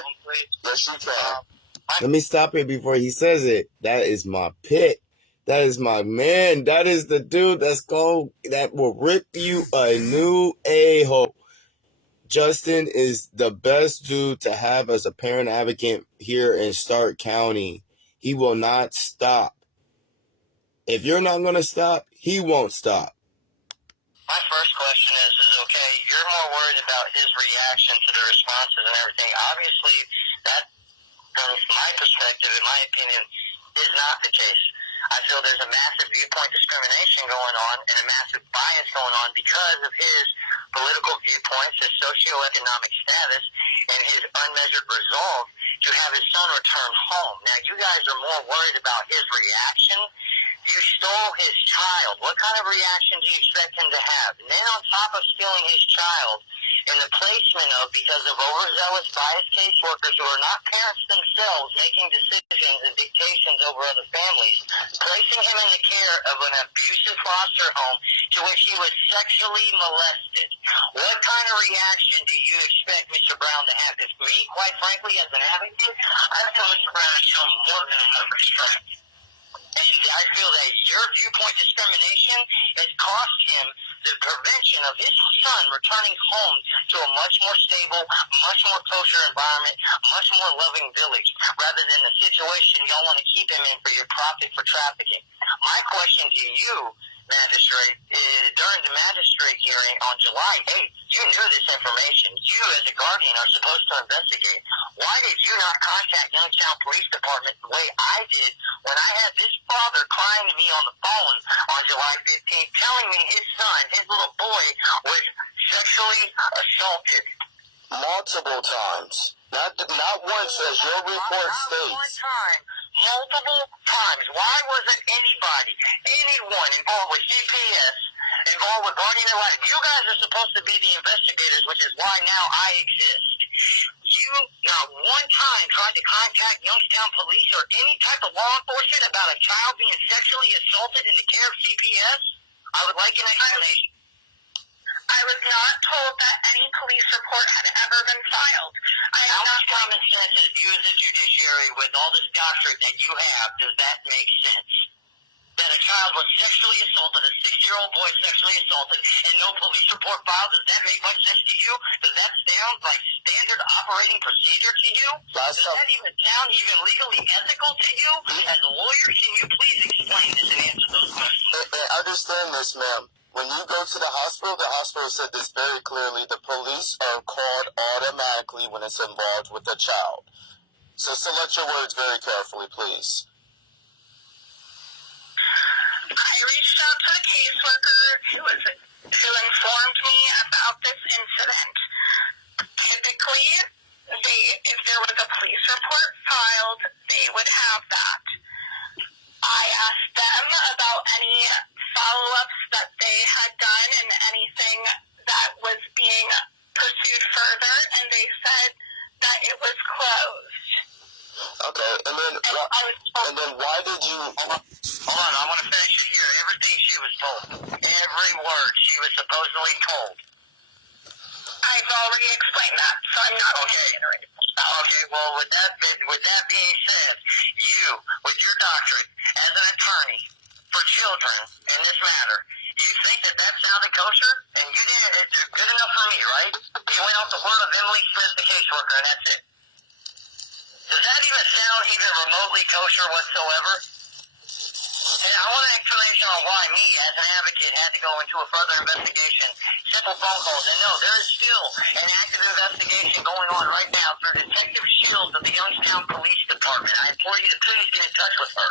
Yes, you can. Let me stop it before he says it. That is my pit. That is my man. That is the dude that will rip you a new a-hole. Justin is the best dude to have as a parent advocate here in Stark County. He will not stop. If you're not going to stop, he won't stop. My first question is okay, you're more worried about his reaction to the responses and everything. Obviously, that, from my perspective, in my opinion, is not the case. I feel there's a massive viewpoint discrimination going on and a massive bias going on because of his political viewpoints, his socioeconomic status, and his unmeasured resolve to have his son return home. Now, you guys are more worried about his reaction. You stole his child. What kind of reaction do you expect him to have? And then on top of stealing his child and the placement of, because of overzealous biased caseworkers who are not parents themselves making decisions and dictations over other families, placing him in the care of an abusive foster home to which he was sexually molested. What kind of reaction do you expect Mr. Brown to have? Because me, quite frankly, as an advocate, I feel Mr. Brown has shown more than enough respect. And I feel that your viewpoint discrimination has cost him the prevention of his son returning home to a much more stable, much more kosher environment, much more loving village, rather than the situation y'all want to keep him in for your profit for trafficking. My question to you, magistrate, during the magistrate hearing on July 8th, you knew this information. You, as a guardian, are supposed to investigate. Why did you not contact Youngstown Police Department the way I did when I had this father crying to me on the phone on July 15th, telling me his son, his little boy, was sexually assaulted? Multiple times. Not once, as your report states. One time. Multiple times. Why wasn't anyone involved with CPS, involved with Guardian Ad Litem? You guys are supposed to be the investigators, which is why now I exist. You not one time tried to contact Youngstown Police or any type of law enforcement about a child being sexually assaulted in the care of CPS? I would like an explanation. I was not told that any police report had ever been filed. How much common sense is you as a judiciary with all this doctrine that you have, does that make sense? That a child was sexually assaulted, a 6-year-old boy sexually assaulted, and no police report filed, does that make much sense to you? Does that sound like standard operating procedure to you? Does that even sound even legally ethical to you? As a lawyer, can you please explain this and answer those questions? Understand this, ma'am. When you go to the hospital said this very clearly, the police are called automatically when it's involved with a child. So select your words very carefully, please. I reached out to the caseworker who informed me about this incident. Typically, if there was a police report filed, they would have that. I asked them about any follow-ups that they had done and anything that was being pursued further, and they said that it was closed. Okay, and then why did you... Hold on, I want to finish it here. Everything she was told, every word she was supposedly told. I've already explained that, so I'm not okay. Okay, well, with that being said, you, with your doctorate as an attorney for children in this matter, you think that sounded kosher? And you did it good enough for me, right? You went off the word of Emily Smith, the caseworker, and that's it. Does that even sound even remotely kosher whatsoever? And I want an explanation on why me, as an advocate, had to go into a further investigation. Simple phone calls. And no, there is still an active investigation going on right now through Detective Shields of the Youngstown Police Department. I implore you to please get in touch with her.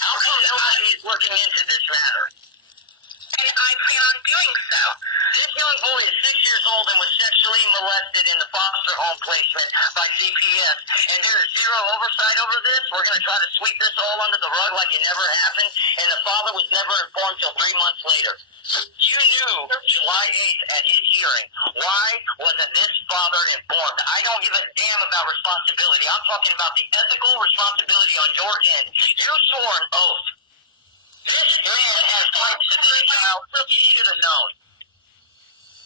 How come nobody is looking into this matter? And I plan on doing so. This young boy is 6 years old and was sexually molested in the foster home placement by CPS. And there is zero oversight over this. We're going to try to sweep this all under the rug like it never happened. And the father was never informed till 3 months later. You knew July 8th at his hearing. Why wasn't this father informed? I don't give a damn about responsibility. I'm talking about the ethical responsibility on your end. You swore an oath. This man has rights to this child. He should have known.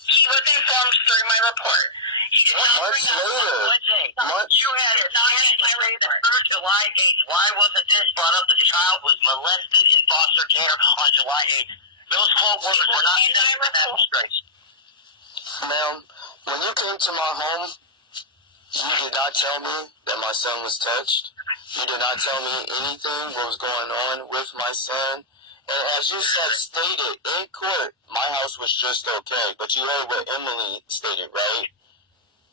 He was informed through my report. He did not bring up what you had it. Through July 8th. Why wasn't this brought up that the child was molested in foster care on July 8th? Those cold words were not sent to that straight. Ma'am, when you came to my home, you did not tell me that my son was touched. You did not tell me anything what was going on with my son. And as you said, stated in court, my house was just okay. But you heard what Emily stated, right?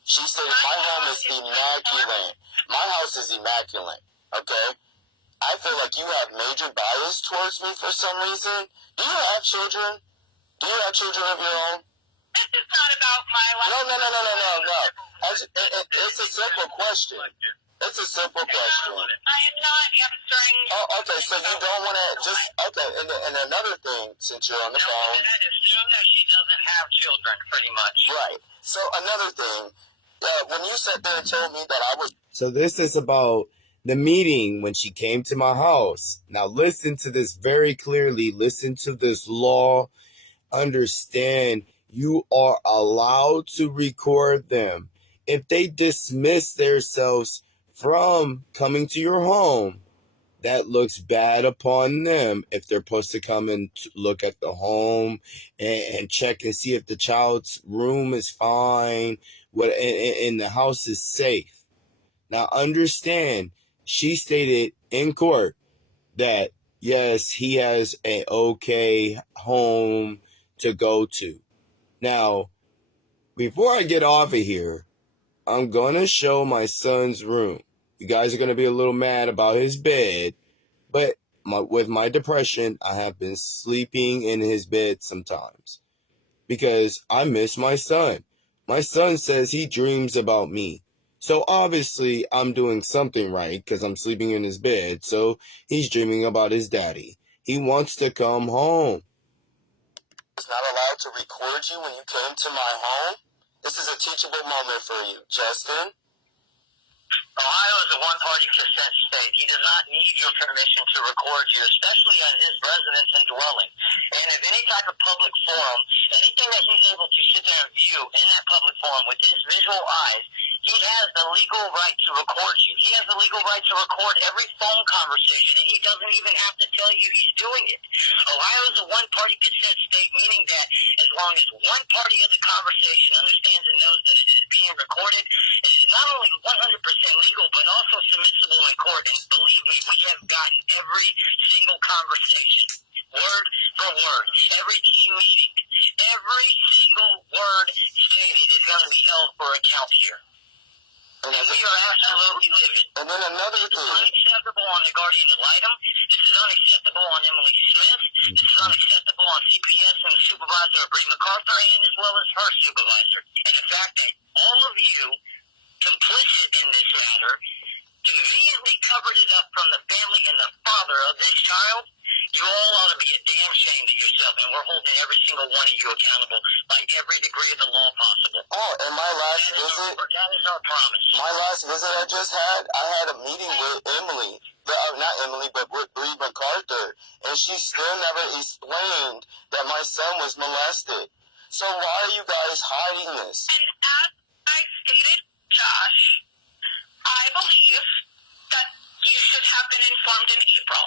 She stated my home is immaculate. My house is immaculate, okay? I feel like you have major bias towards me for some reason. Do you have children? Do you have children of your own? This is not about my life. No. It's a simple question. It's a simple question. I am not answering. Oh, okay, so you don't want to just, okay, and another thing, since you're on the phone. Assume that she doesn't have children, pretty much. Right. So another thing, when you sat there and told me that I was. So this is about the meeting when she came to my house. Now listen to this very clearly. Listen to this law. Understand you are allowed to record them. If they dismiss themselves from coming to your home, that looks bad upon them. If they're supposed to come and look at the home and check and see if the child's room is fine, and the house is safe. Now understand, she stated in court that yes, he has an okay home to go to. Now, before I get off of here, I'm going to show my son's room. You guys are going to be a little mad about his bed, but with my depression, I have been sleeping in his bed sometimes because I miss my son. My son says he dreams about me. So obviously I'm doing something right because I'm sleeping in his bed. So he's dreaming about his daddy. He wants to come home. I was not allowed to record you when you came to my home. This is a teachable moment for you, Justin. Ohio is a one-party consent state. He does not need your permission to record you, especially on his residence and dwelling. And if any type of public forum, anything that he's able to sit there and view in that public forum with his visual eyes, he has the legal right to record you. He has the legal right to record every phone conversation, and he doesn't even have to tell you he's doing it. Ohio is a one-party consent state, meaning that as long as one party of the conversation understands and knows that it is being recorded, it is not only 100% legal, but also submissible in court. And believe me, we have gotten every single conversation, word for word, every team meeting, every single word stated is going to be held for account here. And we are absolutely livid. And then another thing. This is unacceptable on the guardian ad litem. This is unacceptable on Emily Smith. This is unacceptable on CPS and the supervisor of Bree MacArthur, and as well as her supervisor. And the fact that all of you, complicit in this matter, conveniently covered it up from the family and the father of this child, you all ought to be a damn shame to yourself, and we're holding every single one of you accountable by every degree of the law possible. Oh, and my last visit, that is our promise. My last visit I just had, I had a meeting with Emily, not Emily, but with Bree MacArthur, and she still never explained that my son was molested. So why are you guys hiding this? And as I stated, Josh, I believe that you should have been informed in April.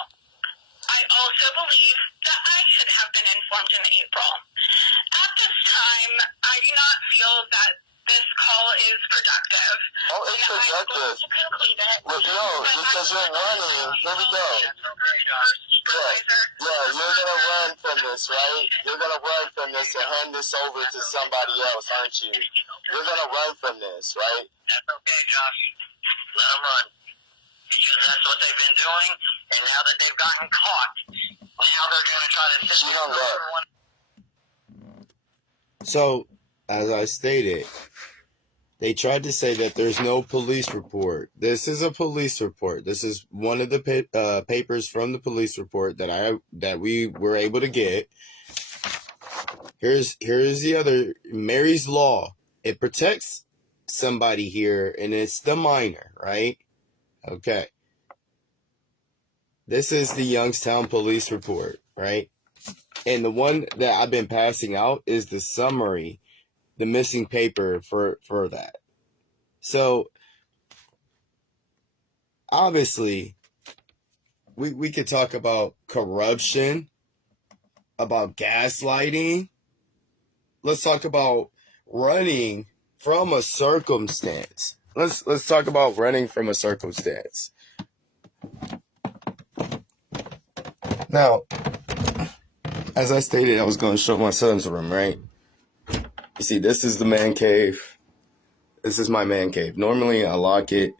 I also believe that I should have been informed in April. At this time, I do not feel that this call is productive. Oh, it's productive. I'm going to conclude it. Well, no, because you're running. Here we go. Yeah, you're going to run from this, right? You're going to run from this and hand this over to somebody else, aren't you? You're going to run from this, right? That's okay, Josh. Let them run. Because that's what they've been doing, and now that they've gotten caught, now they're going to try to sit She hung up. So, as I stated, they tried to say that there's no police report. This is a police report. This is one of the papers from the police report that we were able to get. Here's the other, Mary's Law. It protects somebody here, and it's the minor, right? Okay. This is the Youngstown police report, right? And the one that I've been passing out is the summary, the missing paper for that. So, obviously, we could talk about corruption, about gaslighting. Let's talk about running from a circumstance. Let's talk about running from a circumstance. Now, as I stated, I was going to show my son's room, right? You see, this is the man cave. This is my man cave. Normally, I lock it.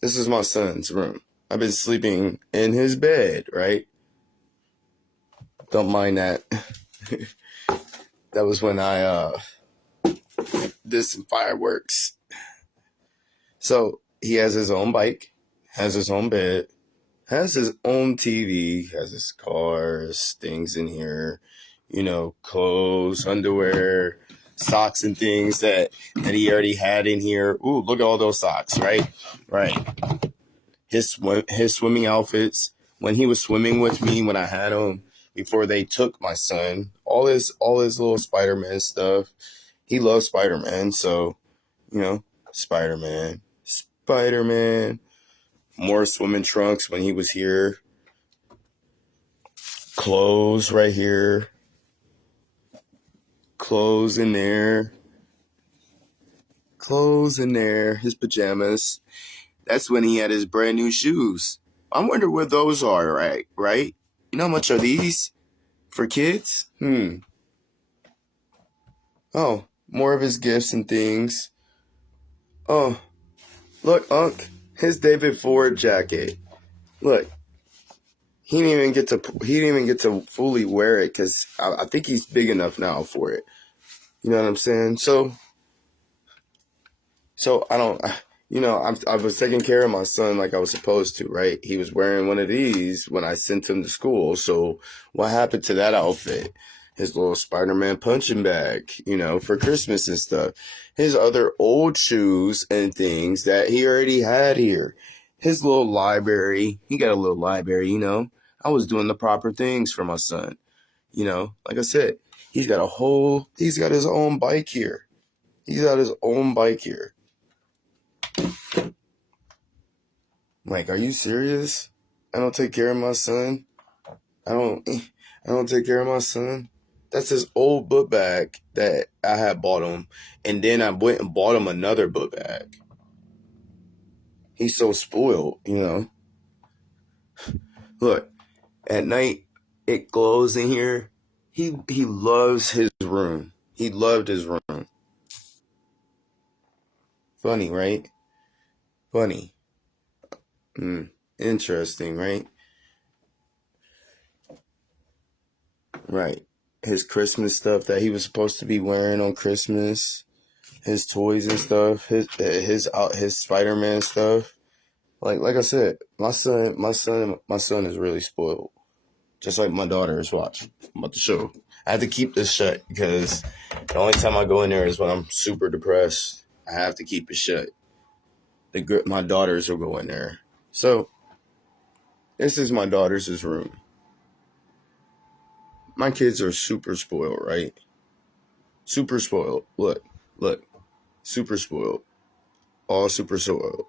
This is my son's room. I've been sleeping in his bed, right? Don't mind that. That was when I did some fireworks. So, he has his own bike, has his own bed, has his own TV, has his cars, things in here, clothes, underwear, socks and things that he already had in here. Ooh, look at all those socks, right? Right. His swimming outfits, when he was swimming with me, when I had him, before they took my son, all his little Spider-Man stuff. He loves Spider-Man, so, Spider-Man. More swimming trunks when he was here. Clothes right here. Clothes in there. His pajamas. That's when he had his brand new shoes. I wonder where those are, right? You know how much are these for kids? Oh, more of his gifts and things. Oh, look, Unc, his David Ford jacket. Look, he didn't even get to fully wear it because I think he's big enough now for it. You know what I'm saying? So I don't, I was taking care of my son like I was supposed to, right? He was wearing one of these when I sent him to school. So what happened to that outfit? His little Spider-Man punching bag, for Christmas and stuff. His other old shoes and things that he already had here. His little library. He got a little library, I was doing the proper things for my son. Like I said, he's got his own bike here. Like, are you serious? I don't take care of my son. I don't take care of my son. That's his old book bag that I had bought him. And then I went and bought him another book bag. He's so spoiled, Look, at night, it glows in here. He loves his room. He loved his room. Funny, right? Funny. Interesting, right? Right. His Christmas stuff that he was supposed to be wearing on Christmas. His toys and stuff. His Spider-Man stuff. Like I said, my son is really spoiled. Just like my daughter is. Watch. I'm about to show. I have to keep this shut because the only time I go in there is when I'm super depressed. I have to keep it shut. My daughters will go in there. So, this is my daughter's room. My kids are super spoiled, right? Super spoiled. Look, super spoiled. All super spoiled.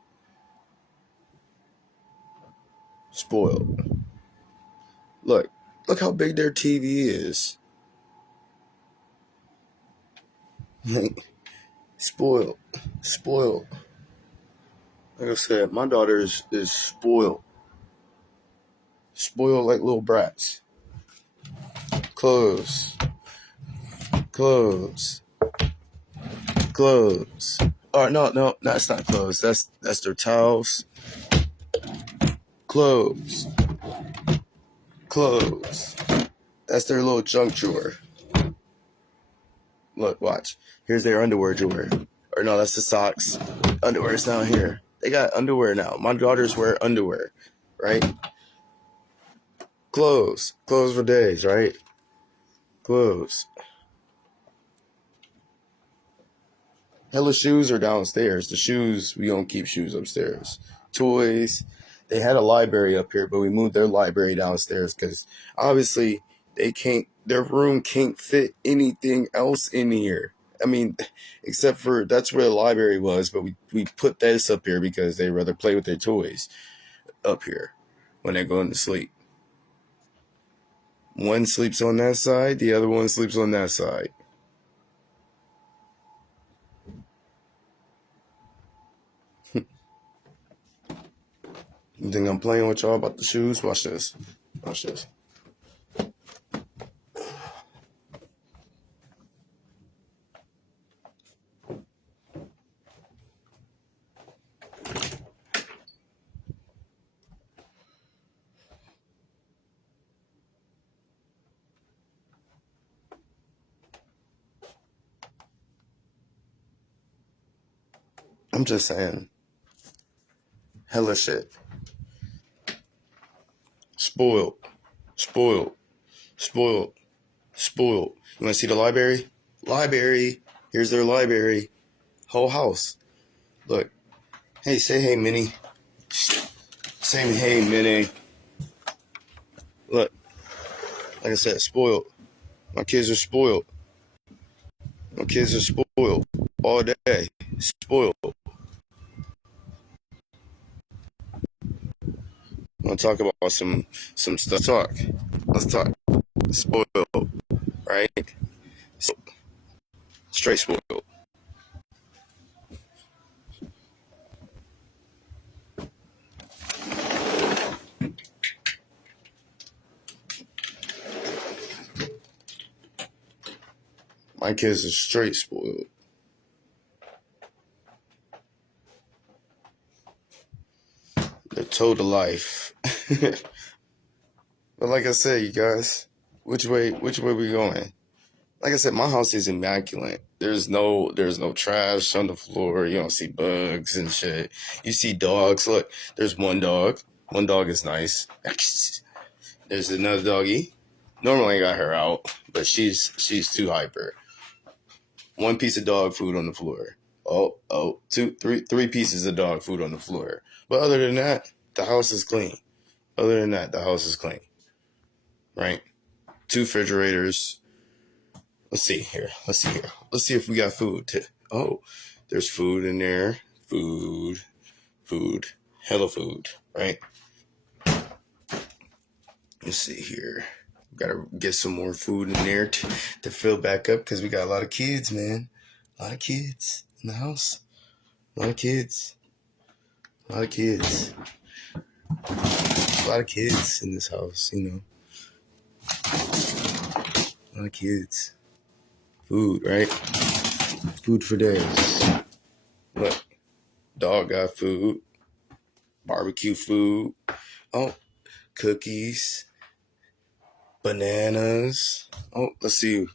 Spoiled. Look how big their TV is. Spoiled. Like I said, my daughter is spoiled. Spoiled like little brats. Clothes. Oh no, that's not clothes. That's their towels. Clothes. That's their little junk drawer. Look, watch. Here's their underwear drawer. Or no, that's the socks. Underwear's down here. They got underwear now. My daughters wear underwear, right? Clothes for days, right? Clothes. Hella shoes are downstairs. The shoes, we don't keep shoes upstairs. Toys. They had a library up here, but we moved their library downstairs because obviously their room can't fit anything else in here. I mean, except for that's where the library was, but we put this up here because they rather play with their toys up here when they're going to sleep. One sleeps on that side, the other one sleeps on that side. You think I'm playing with y'all about the shoes? Watch this. I'm just saying. Hella shit. Spoiled. You want to see the library? Here's their library. Whole house. Look. Hey, say hey, Minnie. Say hey, Minnie. Look. Like I said, spoiled. My kids are spoiled. All day. Spoiled. I want to talk about some stuff. Let's talk. Spoiled. Right? Straight spoiled. My kids are straight spoiled. They're told to life. But like I said, you guys, which way we going? Like I said, my house is immaculate. There's no trash on the floor. You don't see bugs and shit. You see dogs. Look, there's one dog. One dog is nice. There's another doggy. Normally I got her out, but she's too hyper. One piece of dog food on the floor. Three pieces of dog food on the floor. But other than that, the house is clean. Right? 2 refrigerators. Let's see here. Let's see if we got food. There's food in there. Food. Hella food, right? Let's see here. Gotta get some more food in there to fill back up because we got a lot of kids, man. A lot of kids in the house. A lot of kids in this house, you know. A lot of kids. Food, right? Food for days. Look, dog got food. Barbecue food. Cookies. Bananas. Let's see.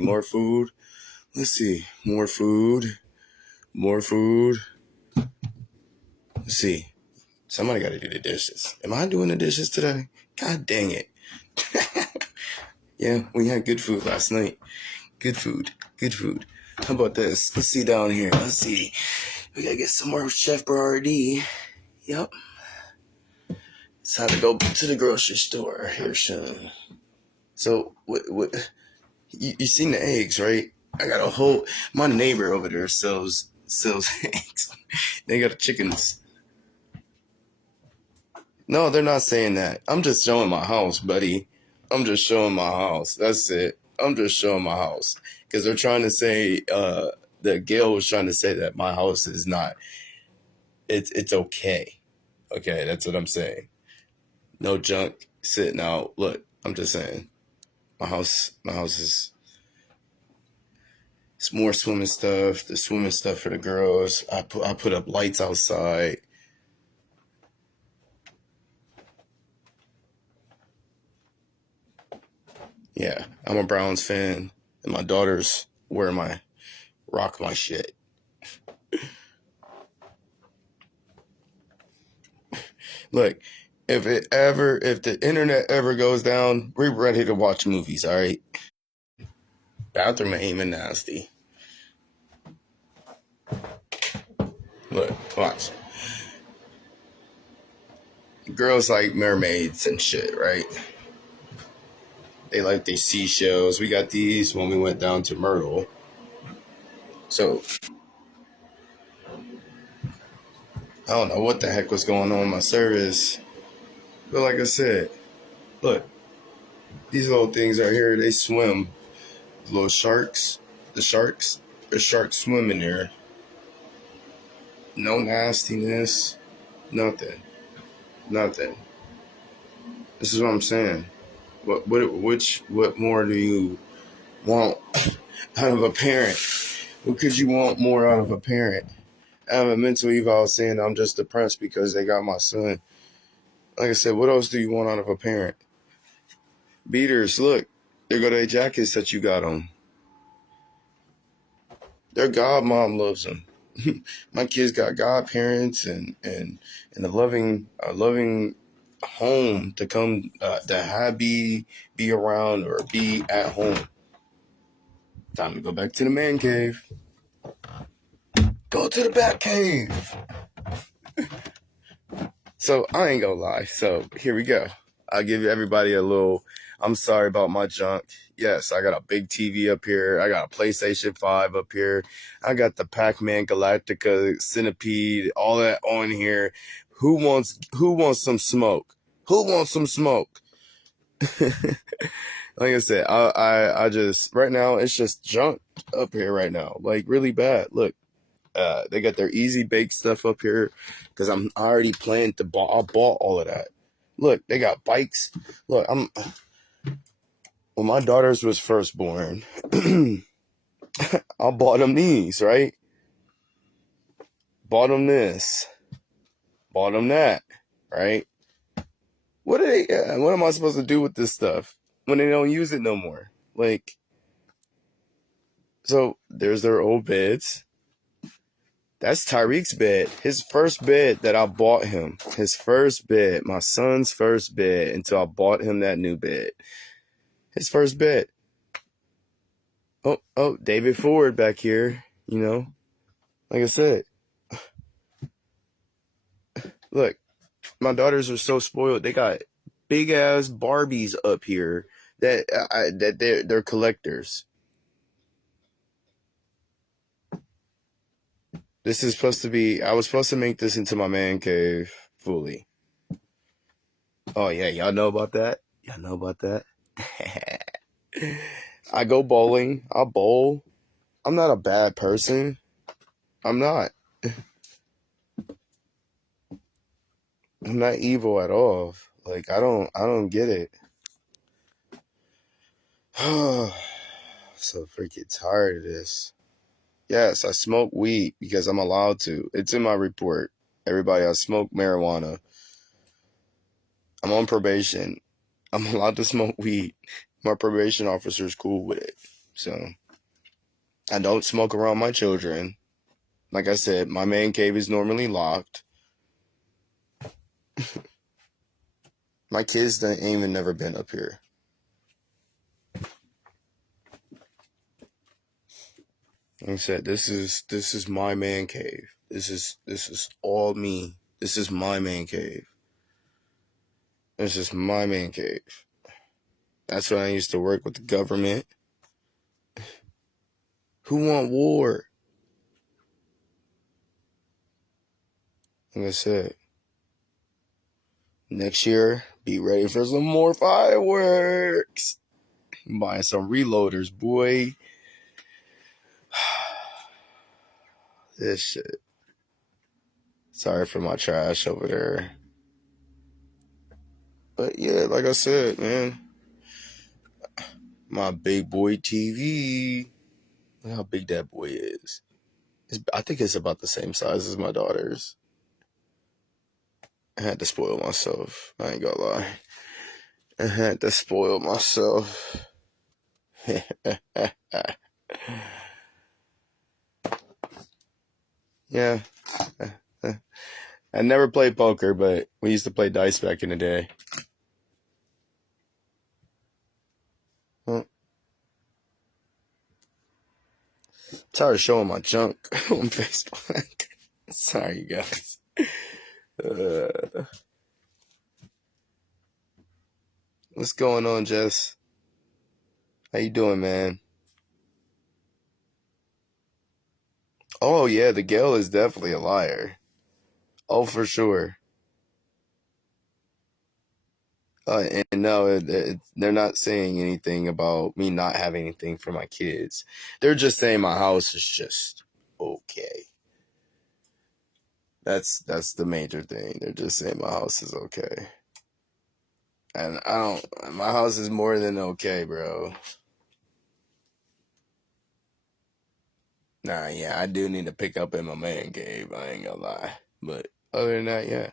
More food. More food. Let's see. Somebody got to do the dishes. Am I doing the dishes today? God dang it. Yeah, we had good food last night. Good food. How about this? Let's see down here. Let's see. We got to get some more Chef Boyardee. Yep. It's time to go to the grocery store here soon. So what you seen the eggs, right? I got a whole my neighbor over there sells eggs. They got chickens. No, they're not saying that. I'm just showing my house, buddy. I'm just showing my house. That's it. I'm just showing my house. Because they're trying to say, that Gail was trying to say that my house is not, it's okay. Okay, that's what I'm saying. No junk sitting out. Look, I'm just saying. My house is, it's more swimming stuff. The swimming stuff for the girls. I put up lights outside. Yeah, I'm a Browns fan. And my daughters rock my shit. Look, if the internet ever goes down, we're ready to watch movies, all right? Bathroom ain't even nasty. Look, watch. Girls like mermaids and shit, right? They like these seashells. We got these when we went down to Myrtle. So, I don't know what the heck was going on in my service. But like I said, look, these little things right here, they swim. The little sharks, there's sharks swimming there. No nastiness, nothing. Nothing. This is what I'm saying. What more do you want out of a parent? What could you want more out of a parent? I have a mental eval saying I'm just depressed because they got my son. Like I said, what else do you want out of a parent? Beaters, look, there go their jackets that you got on. Their godmom loves them. My kids got godparents and a loving home to come to be around or be at home. Time to go back to the man cave. Go to the bat cave. So I ain't gonna lie. So here we go. I'll give everybody a little. I'm sorry about my junk. Yes, I got a big TV up here. I got a PlayStation 5 up here. I got the Pac-Man Galactica Centipede, all that on here. Who wants some smoke? Who wants some smoke? Like I said, I just right now it's just junk up here right now. Like really bad. Look. They got their easy bake stuff up here because I'm already planning to buy. I bought all of that. Look, they got bikes. Look, when my daughters was first born, I bought them these, right? Bought them this, bought them that, right? What am I supposed to do with this stuff when they don't use it no more? Like, so there's their old beds. That's Tyreek's bed. His first bed that I bought him. His first bed. My son's first bed until I bought him that new bed. His first bed. Oh, David Ford back here. You know, like I said. Look, my daughters are so spoiled. They got big ass Barbies up here that they're collectors. This is supposed to be. I was supposed to make this into my man cave fully. Oh yeah, y'all know about that? Y'all know about that? I go bowling. I bowl. I'm not a bad person. I'm not. I'm not evil at all. Like I don't get it. So freaking tired of this. Yes, I smoke weed because I'm allowed to. It's in my report. Everybody, I smoke marijuana. I'm on probation. I'm allowed to smoke weed. My probation officer is cool with it. So I don't smoke around my children. Like I said, my man cave is normally locked. My kids ain't even never been up here. Like I said, this is my man cave. This is all me. This is my man cave. This is my man cave. That's when I used to work with the government. Who want war? Like I said, next year, be ready for some more fireworks. I'm buying some reloaders, boy. This shit. Sorry for my trash over there. But yeah, like I said, man, my big boy TV. Look how big that boy is. I think it's about the same size as my daughter's. I had to spoil myself. I ain't gonna lie. I had to spoil myself. Yeah. I never played poker, but we used to play dice back in the day. Well, tired of showing my junk on Facebook. Sorry, guys. What's going on, Jess? How you doing, man? Oh, yeah, the Gale is definitely a liar. Oh, for sure. And no, they're not saying anything about me not having anything for my kids. They're just saying my house is just okay. That's the major thing. They're just saying my house is okay. And my house is more than okay, bro. Nah, yeah, I do need to pick up in my man cave. I ain't gonna lie. But other than that, yeah.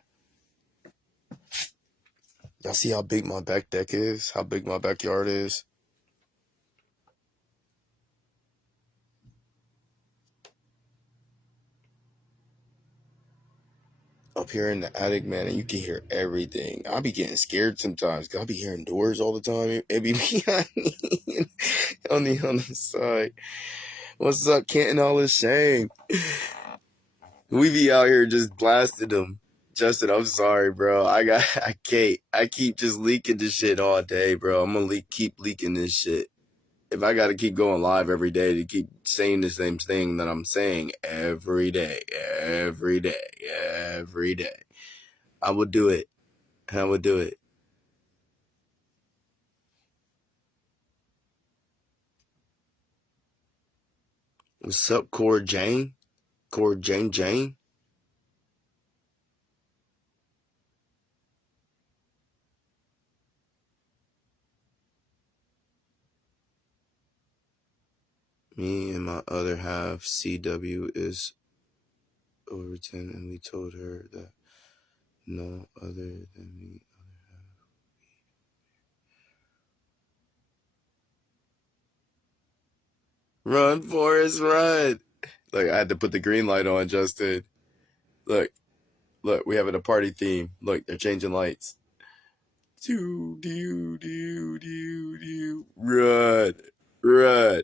Y'all see how big my back deck is? How big my backyard is? Up here in the attic, man, and you can hear everything. I'll be getting scared sometimes because I'll be hearing doors all the time. It be behind me on the other side. What's up, Canton? All this shame. We be out here just blasting them. Justin, I'm sorry, bro. I can't. I keep just leaking this shit all day, bro. I'm gonna keep leaking this shit. If I gotta keep going live every day to keep saying the same thing that I'm saying every day, I would do it. I would do it. What's up, Core Jane? Core Jane? Me and my other half, CW, is over 10, and we told her that no other than me. Run, Forrest, run! Look, I had to put the green light on, Justin. Look, we having a party theme. Look, they're changing lights. Run, run.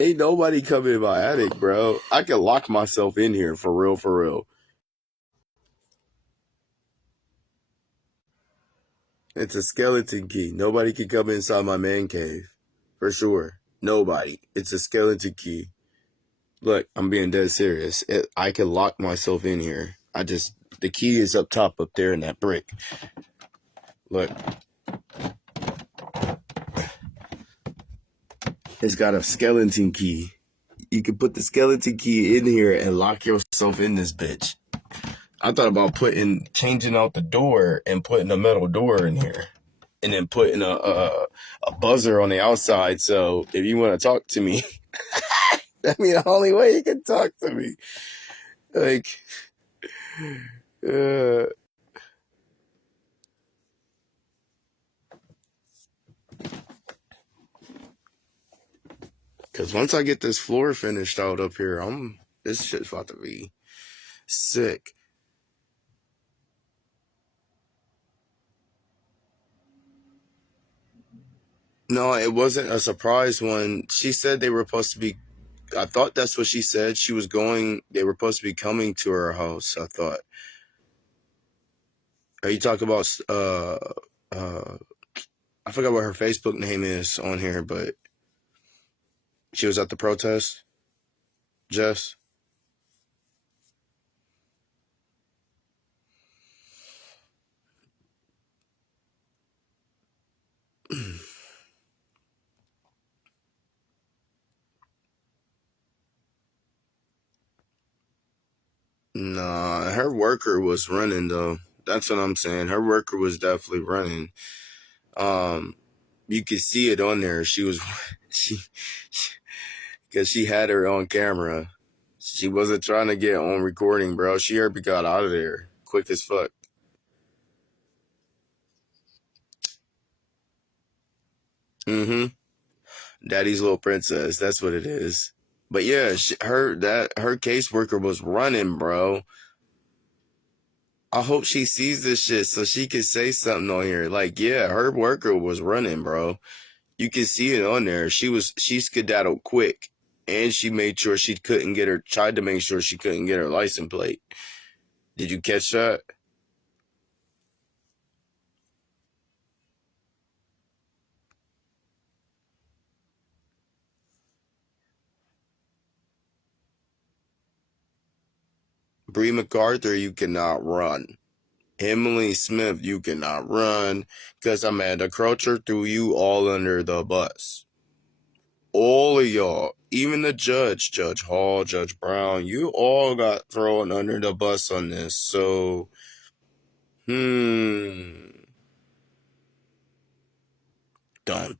Ain't nobody coming in my attic, bro. I can lock myself in here for real, for real. It's a skeleton key. Nobody can come inside my man cave. For sure. Nobody. It's a skeleton key. Look, I'm being dead serious. I can lock myself in here. The key is up top up there in that brick. Look. It's got a skeleton key. You can put the skeleton key in here and lock yourself in this bitch. I thought about changing out the door and putting a metal door in here. And then putting a buzzer on the outside. So if you want to talk to me, I mean, the only way you can talk to me. Like, because once I get this floor finished out up here, this shit's about to be sick. No, it wasn't a surprise one. She said they were supposed to be I thought that's what she said. She was going. They were supposed to be coming to her house. I thought. Are you talking about? I forgot what her Facebook name is on here, but she was at the protest. Jess. Nah, her worker was running though. That's what I'm saying. Her worker was definitely running. You could see it on there. She was, she, because she had her on camera. She wasn't trying to get on recording, bro. She already got out of there quick as fuck. Mm-hmm. Daddy's little princess. That's what it is. But yeah, her caseworker was running, bro. I hope she sees this shit so she could say something on here. Like, yeah, her worker was running, bro. You can see it on there. She skedaddled quick, and she made sure she couldn't get her. Tried to make sure she couldn't get her license plate. Did you catch that? Bree MacArthur, you cannot run. Emily Smith, you cannot run because Amanda Croucher threw you all under the bus. All of y'all, even the judge, Judge Hall, Judge Brown, you all got thrown under the bus on this. So, dun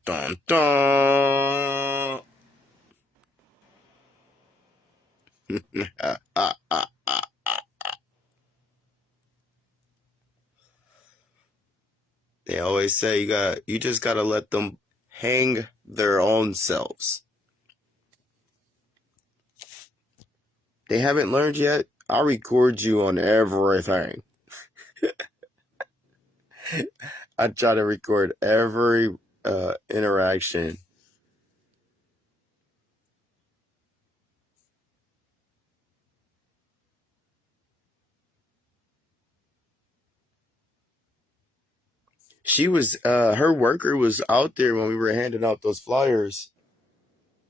dun dun. They always say you just gotta let them hang their own selves. They haven't learned yet. I'll record you on everything. I try to record every interaction. She was her worker was out there when we were handing out those flyers.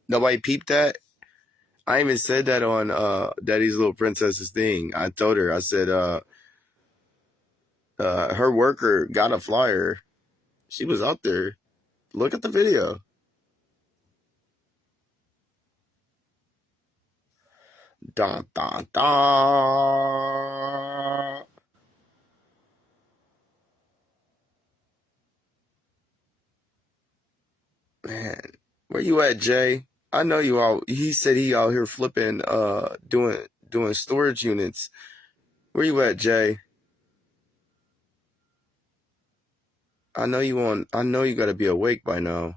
Nobody peeped that. I even said that on Daddy's Little Princess's thing. I told her, I said, her worker got a flyer. She was out there. Look at the video. Dun, dun, dun. Man, where you at, Jay? I know you all. He said he out here flipping, doing storage units. Where you at, Jay? I know you on. I know you got to be awake by now.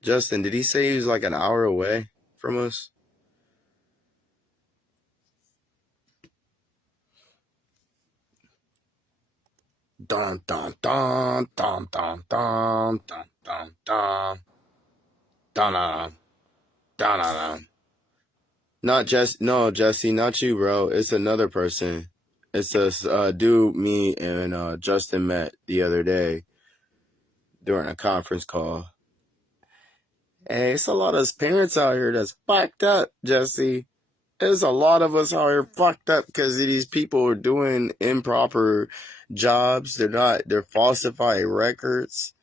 Justin, did he say he was like an hour away from us? Dun dun dun dun dun dun dun dun dun dun dun dun dun. Not just no, Jesse, not you, bro. It's another person. It's a dude me and Justin met the other day during a conference call. Hey, it's a lot of us parents out here that's fucked up, Jesse. There's a lot of us out here fucked up because these people are doing improper jobs. They're falsifying records.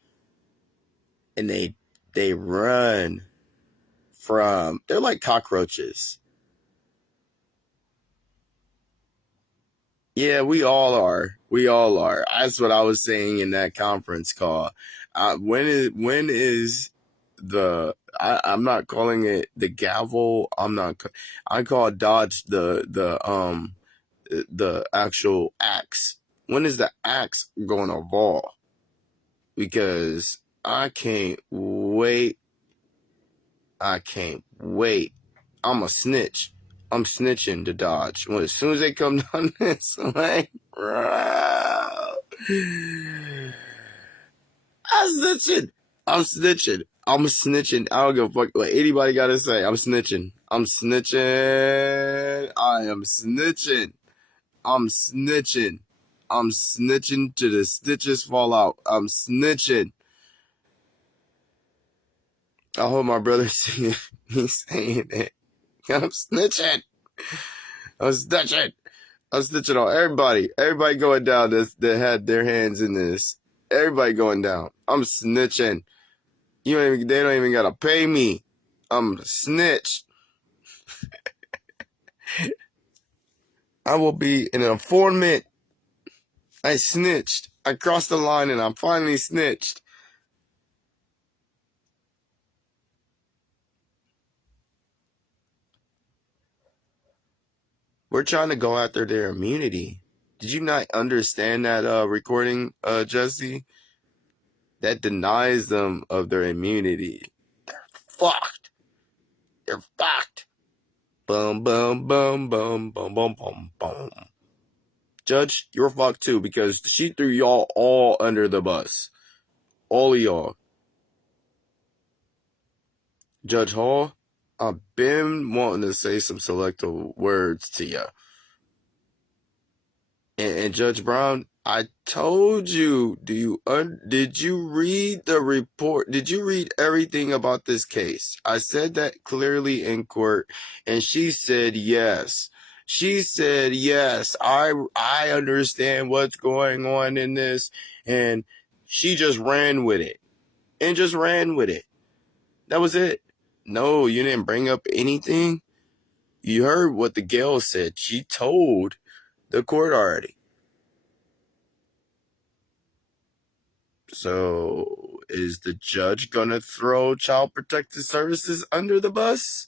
And they run from, they're like cockroaches. Yeah, we all are. We all are. That's what I was saying in that conference call. When is I'm not calling it the gavel. I call Dodge the actual axe. When is the axe going to fall? Because I can't wait. I can't wait. I'm a snitch. I'm snitching to Dodge. As soon as they come down this way, I'm snitching. I'm snitching. I'm snitching. I don't give a fuck what anybody got to say. I'm snitching. I'm snitching. I am snitching. I'm snitching. I'm snitching till the stitches fall out. I'm snitching. I hope my brother's saying, he's saying it. I'm snitching. I'm snitching. I'm snitching on everybody. Everybody going down that had their hands in this. Everybody going down. I'm snitching. They don't even gotta pay me. I'm snitch. I will be an informant. I snitched. I crossed the line and I'm finally snitched. We're trying to go after their immunity. Did you not understand that recording, Jesse? That denies them of their immunity. They're fucked. They're fucked. Bum, bum, bum, bum, bum, bum, bum, bum. Judge, you're fucked too because she threw y'all all under the bus. All of y'all. Judge Hall, I've been wanting to say some selective words to you. And Judge Brown, I told you, did you read the report? Did you read everything about this case? I said that clearly in court, and she said yes. She said yes. I understand what's going on in this, and she just ran with it. And just ran with it. That was it. No, you didn't bring up anything. You heard what the gal said. She told the court already. So, is the judge gonna throw Child Protective Services under the bus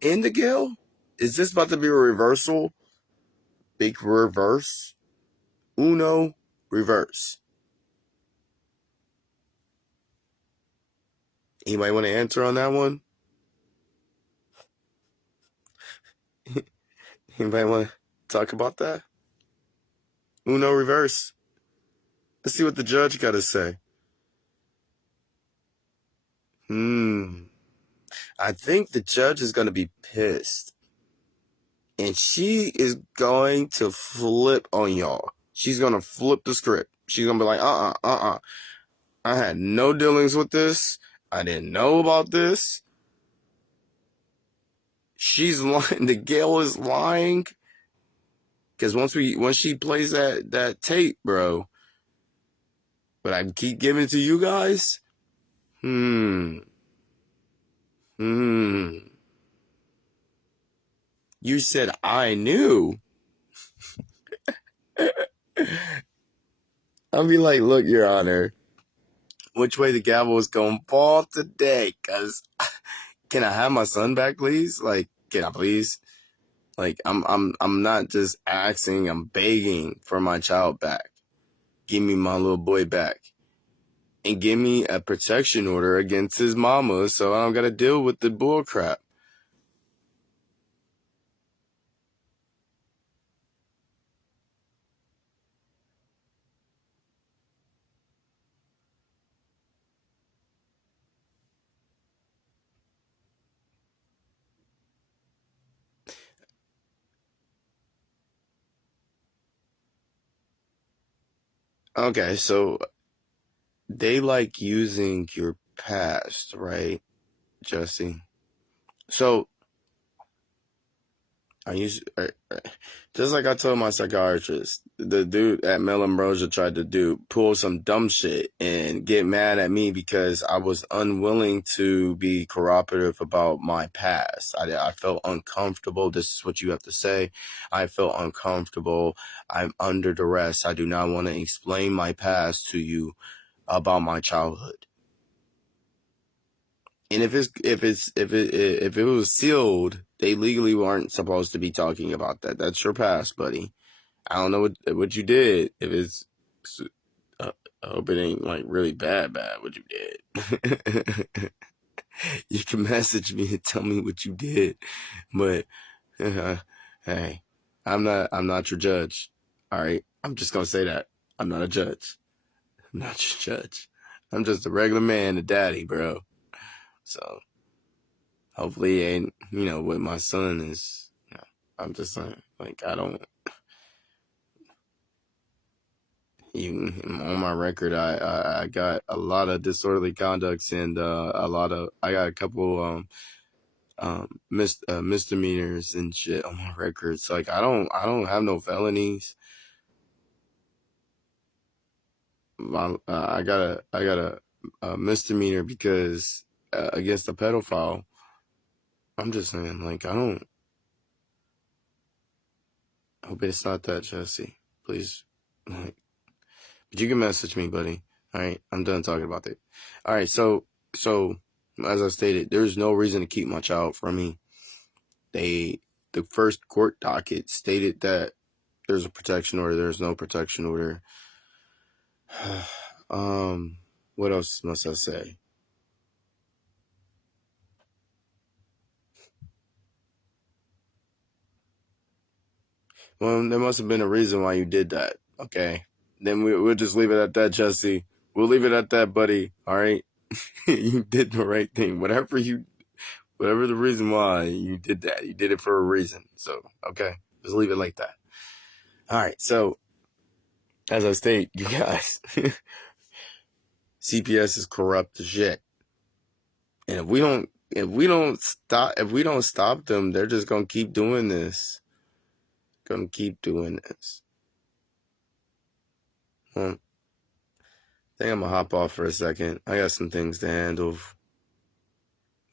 in the gal? Is this about to be a reversal? Big reverse? Uno, reverse. Anybody want to answer on that one? Anybody want to talk about that? Uno, reverse. Let's see what the judge got to say. I think the judge is going to be pissed. And she is going to flip on y'all. She's going to flip the script. She's going to be like, I had no dealings with this. I didn't know about this. She's lying. The gal is lying. Because once she plays that tape, bro, but I keep giving it to you guys. You said I knew. I'll be like, look, Your Honor, which way the gavel is going to fall today? Because can I have my son back, please? Like, can I please? Like, I'm not just asking, I'm begging for my child back. Give me my little boy back. And give me a protection order against his mama so I don't got to deal with the bull crap. Okay, so they like using your past, right, Jesse? So just like I told my psychiatrist, the dude at Mel Ambrosia tried to pull some dumb shit and get mad at me because I was unwilling to be cooperative about my past. I felt uncomfortable. This is what you have to say. I felt uncomfortable. I'm under duress. I do not want to explain my past to you about my childhood. And if it was sealed, they legally weren't supposed to be talking about that. That's your past, buddy. I don't know what you did. If it's, I hope it ain't like really bad what you did. You can message me and tell me what you did, but hey, I'm not your judge. All right, I'm just gonna say that I'm not a judge. I'm not your judge. I'm just a regular man, a daddy, bro. So hopefully it ain't, what my son is, I'm just saying, like, I don't, even on my record, I got a lot of disorderly conducts and, I got a couple, misdemeanors and shit on my record. So like, I don't have no felonies. I got a misdemeanor because, against a pedophile. I'm just saying, like, I hope it's not that, Jesse. Please. Like, but you can message me, buddy. All right. I'm done talking about that. All right. So, as I stated, there's no reason to keep my child from me. The first court docket stated that there's a protection order. There's no protection order. What else must I say? Well, there must have been a reason why you did that. Okay. Then we'll just leave it at that, Jesse. We'll leave it at that, buddy. All right. You did the right thing. Whatever the reason why you did that, you did it for a reason. So, okay. Just leave it like that. All right. So, as I state, you guys, CPS is corrupt as shit. And if we don't stop them, they're just going to keep doing this. Well, I think I'm going to hop off for a second. I got some things to handle.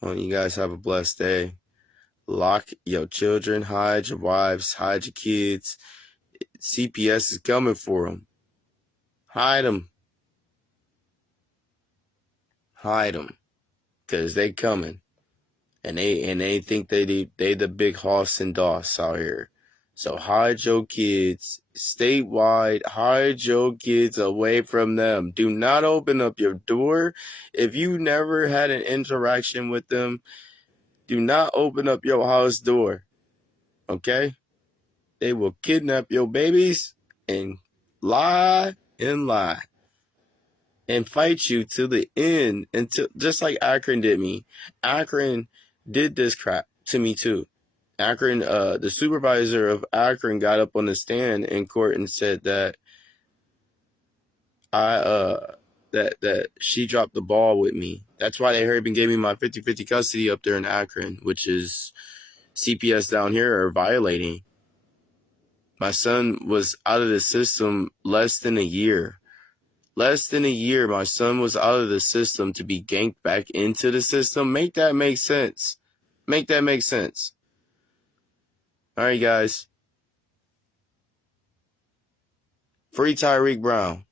Well, you guys have a blessed day. Lock your children, hide your wives, hide your kids. CPS is coming for them. Hide them. Because they coming. And they think they the big hoss and doss out here. So hide your kids statewide. Hide your kids away from them. Do not open up your door. If you never had an interaction with them, do not open up your house door. Okay? They will kidnap your babies and lie and fight you to the end, until, just like Akron did me. Akron did this crap to me too. Akron, the supervisor of Akron got up on the stand in court and said that that she dropped the ball with me. That's why they hurried and gave me my 50-50 custody up there in Akron, which is CPS down here are violating. My son was out of the system less than a year. My son was out of the system to be ganked back into the system. Make that make sense. All right, guys. Free Tyreek Brown.